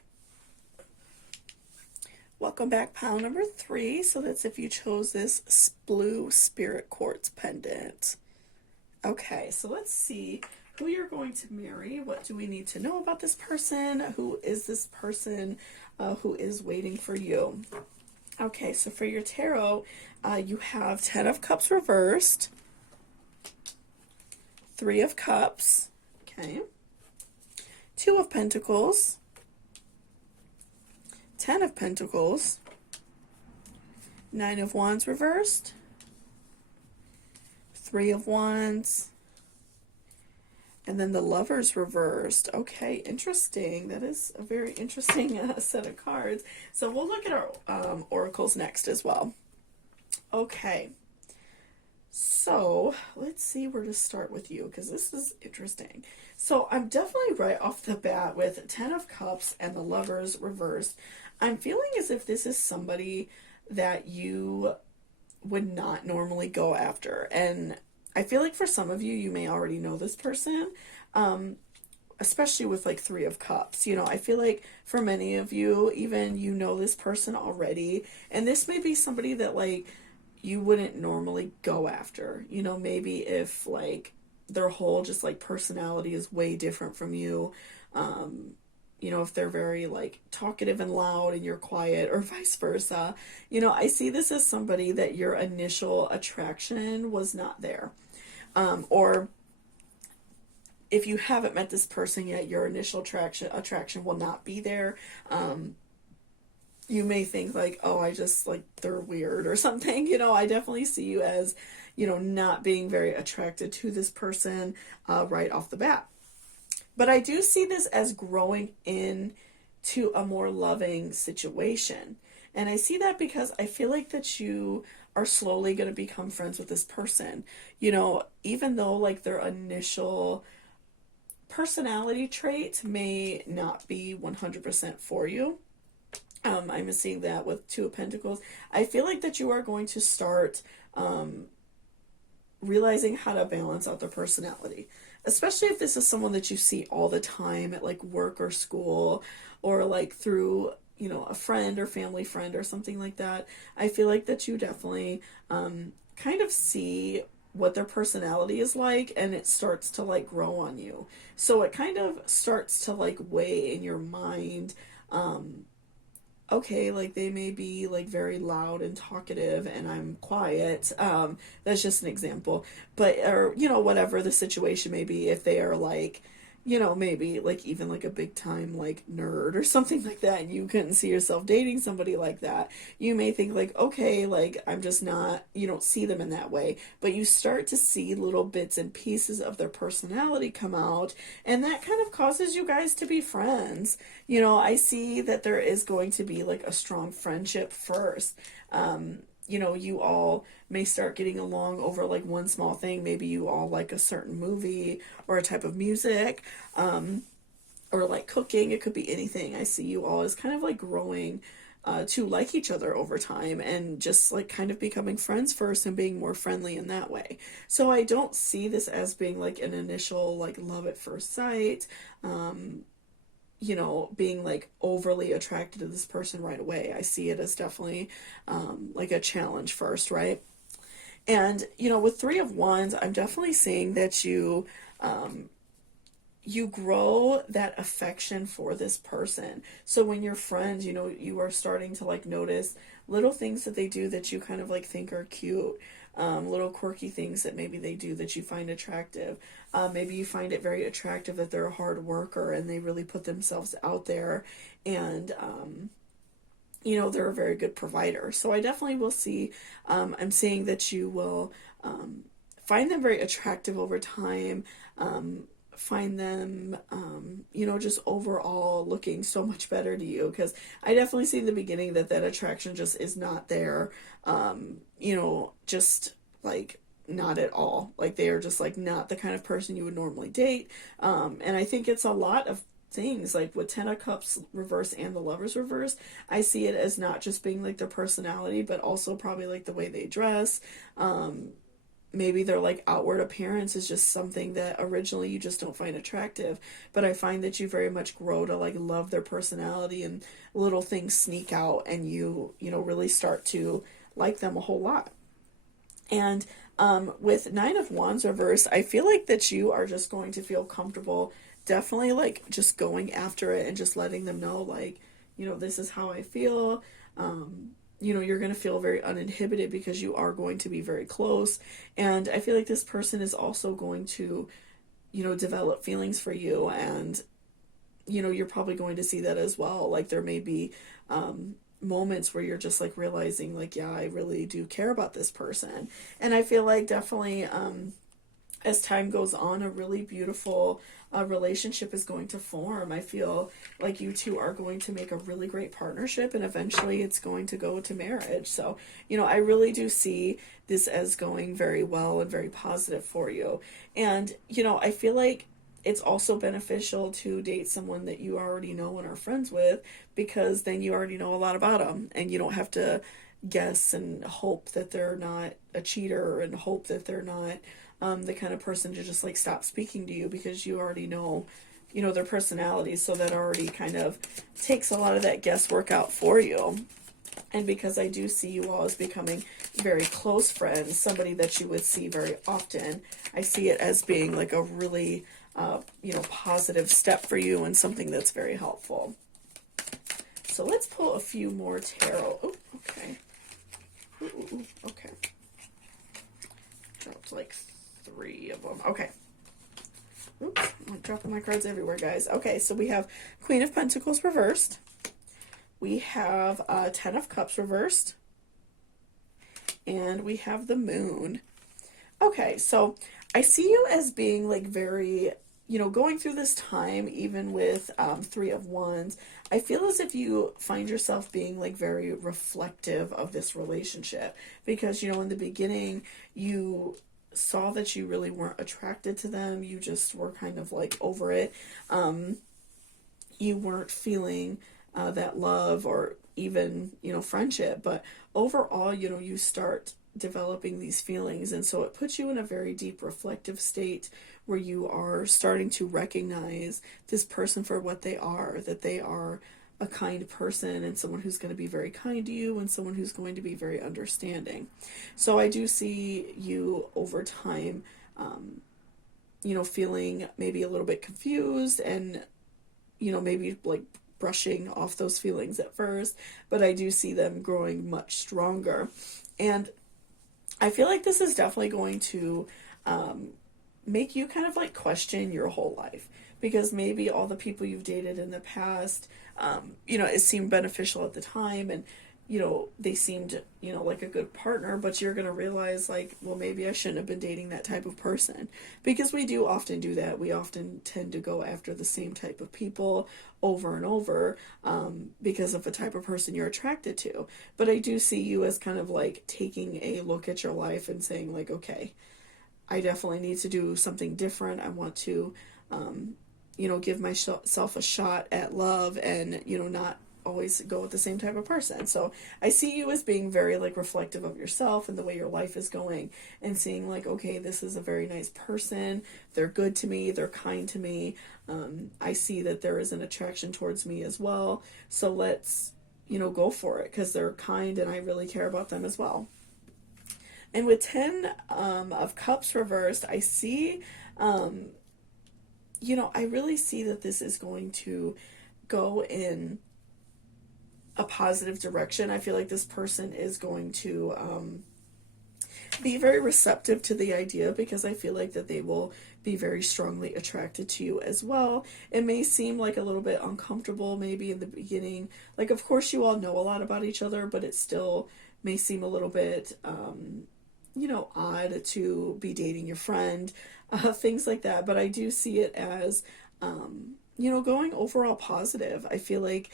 Welcome back, pile number 3. So that's if you chose this blue spirit quartz pendant. Okay, so let's see who you're going to marry. What do we need to know about this person? Who is this person who is waiting for you? Okay, so for your tarot, you have 10 of Cups reversed, 3 of Cups, okay, 2 of Pentacles, 10 of Pentacles, 9 of Wands reversed, 3 of Wands, And then the Lovers reversed. Okay, interesting. That is a very interesting set of cards. So we'll look at our oracles next as well. Okay, so let's see where to start with you, because this is interesting. So I'm definitely right off the bat with Ten of Cups and the Lovers reversed. I'm feeling as if this is somebody that you would not normally go after. And I feel like for some of you, you may already know this person, especially with like Three of Cups. You know, I feel like for many of you, even you know this person already. And this may be somebody that like you wouldn't normally go after. You know, maybe if like their whole just like personality is way different from you. You know, if they're very like talkative and loud and you're quiet, or vice versa. You know, I see this as somebody that your initial attraction was not there. Or if you haven't met this person yet, your initial attraction will not be there. You may think like, oh, I just like they're weird or something. You know, I definitely see you as, you know, not being very attracted to this person right off the bat. But I do see this as growing into a more loving situation. And I see that because I feel like that you are slowly going to become friends with this person. You know, even though like their initial personality trait may not be 100% for you. I'm seeing that with Two of Pentacles. I feel like that you are going to start realizing how to balance out their personality, especially if this is someone that you see all the time at like work or school, or like through, you know, a friend or family friend or something like that. I feel like that you definitely kind of see what their personality is like, and it starts to like grow on you. So it kind of starts to like weigh in your mind. Okay, like they may be like very loud and talkative and I'm quiet. That's just an example. But, or, you know, whatever the situation may be, if they are like, you know, maybe like even like a big time like nerd or something like that, and you couldn't see yourself dating somebody like that, you may think like, okay, like I'm just not, you don't see them in that way. But you start to see little bits and pieces of their personality come out, and that kind of causes you guys to be friends. You know, I see that there is going to be like a strong friendship first. You know, you all may start getting along over like one small thing. Maybe you all like a certain movie or a type of music, or like cooking. It could be anything. I see you all as kind of like growing to like each other over time, and just like kind of becoming friends first and being more friendly in that way. So I don't see this as being like an initial like love at first sight. You know, being like overly attracted to this person right away. I see it as definitely like a challenge first, right? And, you know, with Three of Wands, I'm definitely seeing that you grow that affection for this person. So when you're friends, you know, you are starting to like notice little things that they do that you kind of like think are cute. Little quirky things that maybe they do that you find attractive. Maybe you find it very attractive that they're a hard worker and they really put themselves out there, and you know, they're a very good provider. So I definitely will see, I'm seeing that you will find them very attractive over time. Find them, you know, just overall looking so much better to you, because I definitely see in the beginning that that attraction just is not there. You know, just like not at all. Like they are just like not the kind of person you would normally date. And I think it's a lot of things, like with Ten of Cups reverse and the Lovers reverse. I see it as not just being like their personality, but also probably like the way they dress. Maybe their like outward appearance is just something that originally you just don't find attractive, but I find that you very much grow to like love their personality, and little things sneak out and you know, really start to like them a whole lot. And with Nine of Wands reverse, I feel like that you are just going to feel comfortable definitely like just going after it and just letting them know, like, you know, this is how I feel. You know, you're going to feel very uninhibited because you are going to be very close. And I feel like this person is also going to, you know, develop feelings for you. And, you know, you're probably going to see that as well. Like there may be moments where you're just like realizing like, yeah, I really do care about this person. And I feel like definitely as time goes on, a really beautiful relationship is going to form. I feel like you two are going to make a really great partnership, and eventually it's going to go to marriage. So, I really do see this as going very well and very positive for you. And, I feel like it's also beneficial to date someone that you already know and are friends with, because then you already know a lot about them and you don't have to guess and hope that they're not a cheater and hope that they're not the kind of person to just like stop speaking to you, because you already know, their personality. So that already kind of takes a lot of that guesswork out for you. And because I do see you all as becoming very close friends, somebody that you would see very often, I see it as being like a really, positive step for you and something that's very helpful. So let's pull a few more tarot. Oh, okay. Ooh, okay. Dropped like 3 of them. Okay. Oops, I'm dropping my cards everywhere, guys. Okay, so we have Queen of Pentacles reversed. We have Ten of Cups reversed. And we have the Moon. Okay, so I see you as being like very, going through this time, even with 3 of Wands, I feel as if you find yourself being like very reflective of this relationship, because, in the beginning, you saw that you really weren't attracted to them. You just were kind of like over it. You weren't feeling that love or even, friendship, but overall, you start developing these feelings. And so it puts you in a very deep reflective state where you are starting to recognize this person for what they are, that they are a kind person and someone who's going to be very kind to you and someone who's going to be very understanding. So I do see you over time, feeling maybe a little bit confused and, maybe like brushing off those feelings at first, but I do see them growing much stronger. And I feel like this is definitely going to make you kind of like question your whole life, because maybe all the people you've dated in the past, it seemed beneficial at the time and, they seemed, like a good partner, but you're going to realize like, well, maybe I shouldn't have been dating that type of person, because we do often do that. We often tend to go after the same type of people over and over because of the type of person you're attracted to. But I do see you as kind of like taking a look at your life and saying like, okay, I definitely need to do something different. I want to, give myself a shot at love and, not always go with the same type of person. So I see you as being very like reflective of yourself and the way your life is going, and seeing like, okay, this is a very nice person. They're good to me. They're kind to me. I see that there is an attraction towards me as well. So let's, go for it, because they're kind and I really care about them as well. And with 10 of Cups reversed, I see, I really see that this is going to go in a positive direction. I feel like this person is going to be very receptive to the idea, because I feel like that they will be very strongly attracted to you as well. It may seem like a little bit uncomfortable maybe in the beginning. Like, of course, you all know a lot about each other, but it still may seem a little bit, odd to be dating your friend, things like that. But I do see it as, going overall positive. I feel like,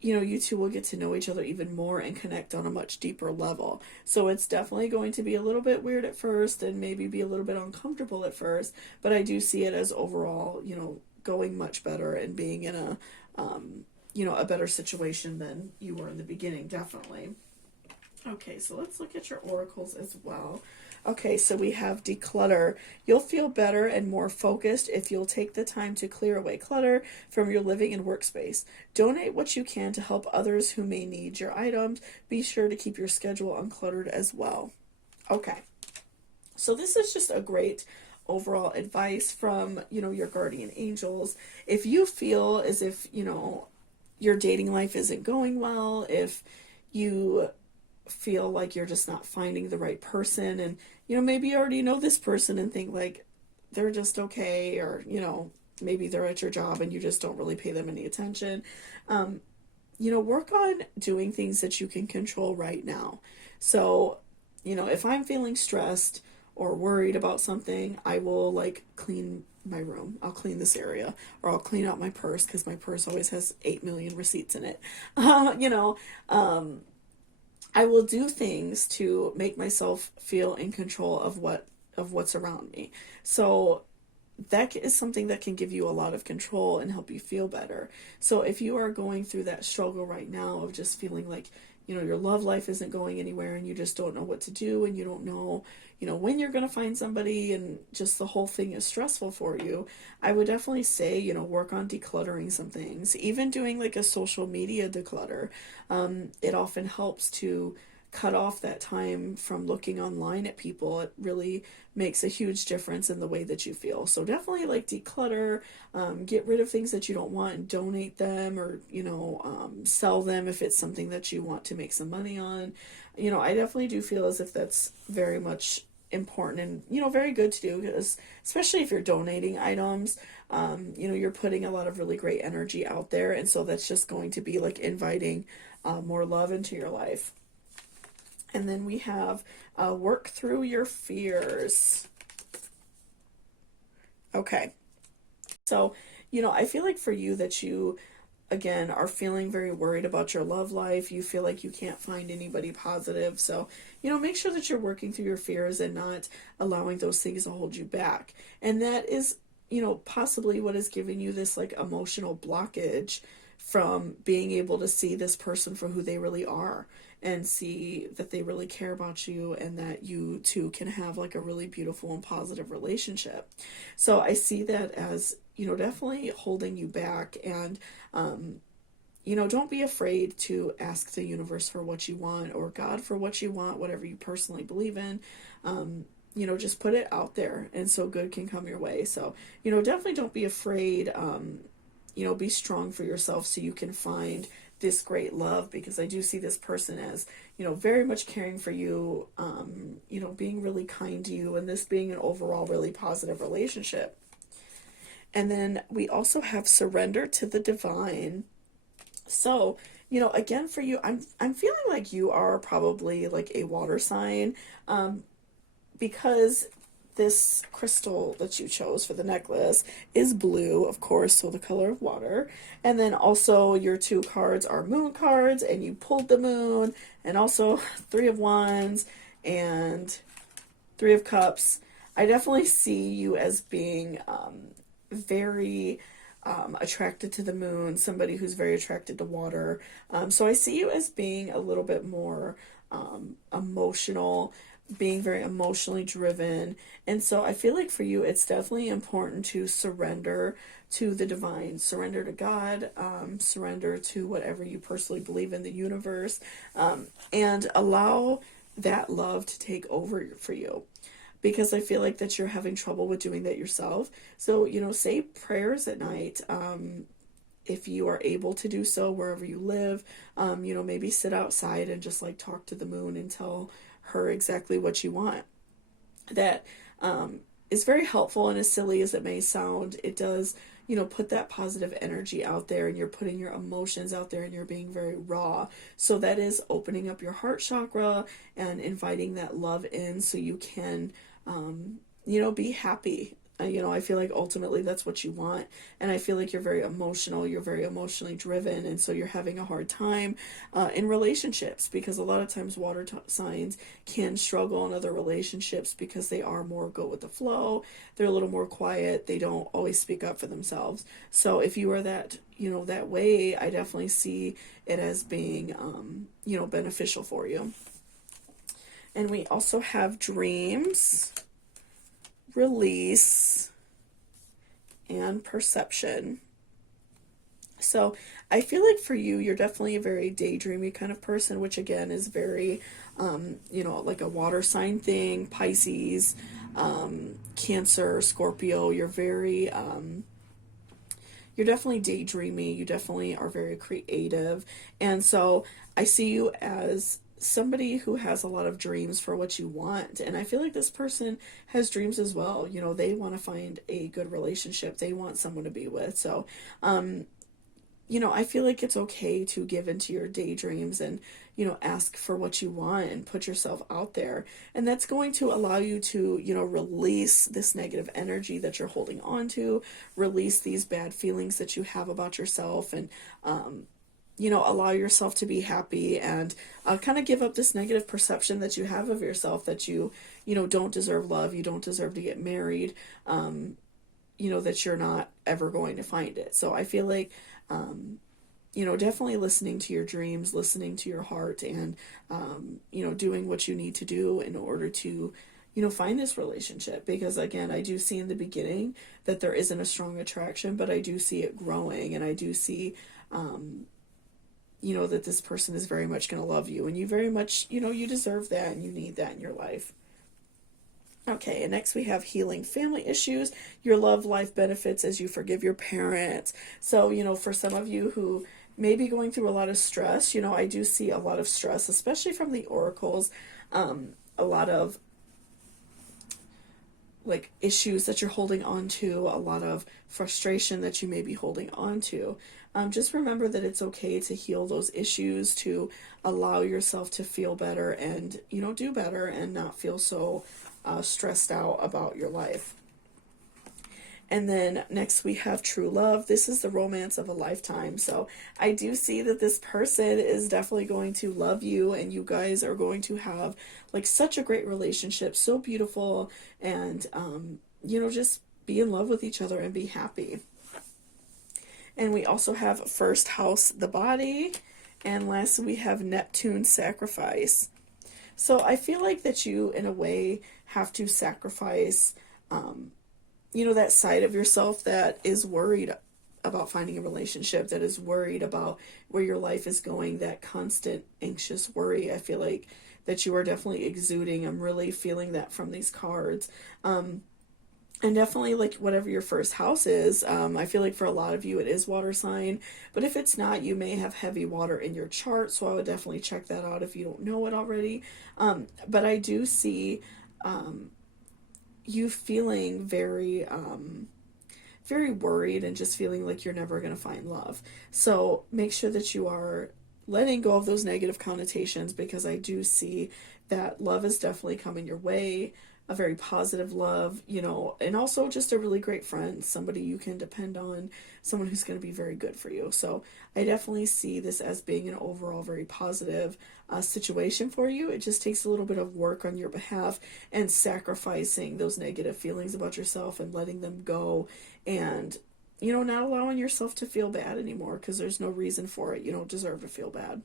you two will get to know each other even more and connect on a much deeper level. So it's definitely going to be a little bit weird at first and maybe be a little bit uncomfortable at first, but I do see it as overall, going much better and being in a, a better situation than you were in the beginning, definitely. Okay, so let's look at your oracles as well. Okay, so we have declutter. You'll feel better and more focused if you'll take the time to clear away clutter from your living and workspace. Donate what you can to help others who may need your items. Be sure to keep your schedule uncluttered as well. Okay, so this is just a great overall advice from, your guardian angels. If you feel as if, your dating life isn't going well, if you feel like you're just not finding the right person, and maybe you already know this person and think like they're just okay, or maybe they're at your job and you just don't really pay them any attention, work on doing things that you can control right now. So if I'm feeling stressed or worried about something, I will like clean my room. I'll clean this area, or I'll clean out my purse because my purse always has 8 million receipts in it. You know, I will do things to make myself feel in control of what's around me. So that is something that can give you a lot of control and help you feel better. So if you are going through that struggle right now of just feeling like, your love life isn't going anywhere and you just don't know what to do and you don't know, when you're going to find somebody and just the whole thing is stressful for you, I would definitely say, work on decluttering some things. Even doing like a social media declutter, it often helps to cut off that time from looking online at people. It really makes a huge difference in the way that you feel. So definitely like declutter, get rid of things that you don't want and donate them, or sell them if it's something that you want to make some money on. I definitely do feel as if that's very much important and very good to do, because especially if you're donating items, you're putting a lot of really great energy out there, and so that's just going to be like inviting more love into your life. And then we have work through your fears. Okay. So, I feel like for you that you, again, are feeling very worried about your love life. You feel like you can't find anybody positive. So, make sure that you're working through your fears and not allowing those things to hold you back. And that is, possibly what is giving you this like emotional blockage from being able to see this person for who they really are, and see that they really care about you, and that you two can have like a really beautiful and positive relationship. So I see that as, definitely holding you back. And, don't be afraid to ask the universe for what you want, or God for what you want, whatever you personally believe in. Just put it out there, and so good can come your way. So, definitely don't be afraid. Be strong for yourself so you can find this great love, because I do see this person as, very much caring for you, being really kind to you, and this being an overall really positive relationship. And then we also have surrender to the divine. So, again, for you, I'm feeling like you are probably like a water sign, because this crystal that you chose for the necklace is blue, of course, so the color of water. And then also your 2 cards are moon cards, and you pulled the moon, and also 3 of wands and 3 of cups. I definitely see you as being very attracted to the moon, somebody who's very attracted to water. So I see you as being a little bit more emotional, being very emotionally driven. And so I feel like for you, it's definitely important to surrender to the divine, surrender to God, surrender to whatever you personally believe in, the universe, and allow that love to take over for you. Because I feel like that you're having trouble with doing that yourself. So, say prayers at night, if you are able to do so wherever you live. Maybe sit outside and just like talk to the moon and tell her exactly what you want. That is very helpful, and as silly as it may sound, it does, put that positive energy out there, and you're putting your emotions out there, and you're being very raw. So that is opening up your heart chakra and inviting that love in, so you can, be happy. I feel like ultimately that's what you want. And I feel like you're very emotional, you're very emotionally driven, and so you're having a hard time in relationships, because a lot of times water signs can struggle in other relationships because they are more go with the flow, they're a little more quiet, they don't always speak up for themselves. So if you are that, that way, I definitely see it as being, beneficial for you. And we also have dreams, release, and perception. So I feel like for you, you're definitely a very daydreamy kind of person, which again is very, like a water sign thing, Pisces, Cancer, Scorpio. You're very, you're definitely daydreamy. You definitely are very creative. And so I see you as somebody who has a lot of dreams for what you want. And I feel like this person has dreams as well. They want to find a good relationship. They want someone to be with. So, I feel like it's okay to give into your daydreams and, ask for what you want and put yourself out there. And that's going to allow you to, release this negative energy that you're holding on to, release these bad feelings that you have about yourself, and, allow yourself to be happy, and kind of give up this negative perception that you have of yourself, that you don't deserve love, you don't deserve to get married, that you're not ever going to find it. So I feel like, definitely listening to your dreams, listening to your heart, and, doing what you need to do in order to, find this relationship. Because again, I do see in the beginning that there isn't a strong attraction, but I do see it growing, and I do see, that this person is very much going to love you, and you very much, you deserve that, and you need that in your life. Okay, and next we have healing family issues. Your love life benefits as you forgive your parents. So, for some of you who may be going through a lot of stress, I do see a lot of stress, especially from the oracles, a lot of like issues that you're holding on to, a lot of frustration that you may be holding on to. Just remember that it's okay to heal those issues, to allow yourself to feel better and, do better, and not feel so stressed out about your life. And then next we have true love. This is the romance of a lifetime. So I do see that this person is definitely going to love you, and you guys are going to have like such a great relationship, so beautiful, and, just be in love with each other and be happy. And we also have first house, the body. And lastly, we have Neptune, sacrifice. So I feel like that you, in a way, have to sacrifice, that side of yourself that is worried about finding a relationship, that is worried about where your life is going, that constant anxious worry. I feel like that you are definitely exuding. I'm really feeling that from these cards. And definitely, like, whatever your first house is, I feel like for a lot of you it is water sign, but if it's not, you may have heavy water in your chart, so I would definitely check that out if you don't know it already. But I do see you feeling very, very worried, and just feeling like you're never going to find love. So make sure that you are letting go of those negative connotations, because I do see that love is definitely coming your way, a very positive love, and also just a really great friend, somebody you can depend on, someone who's going to be very good for you. So I definitely see this as being an overall very positive situation for you. It just takes a little bit of work on your behalf, and sacrificing those negative feelings about yourself and letting them go, and, not allowing yourself to feel bad anymore, because there's no reason for it. You don't deserve to feel bad.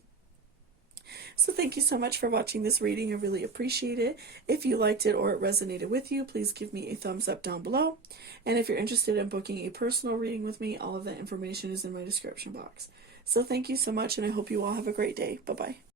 So thank you so much for watching this reading. I really appreciate it. If you liked it or it resonated with you, please give me a thumbs up down below. And if you're interested in booking a personal reading with me, all of that information is in my description box. So thank you so much, and I hope you all have a great day. Bye-bye.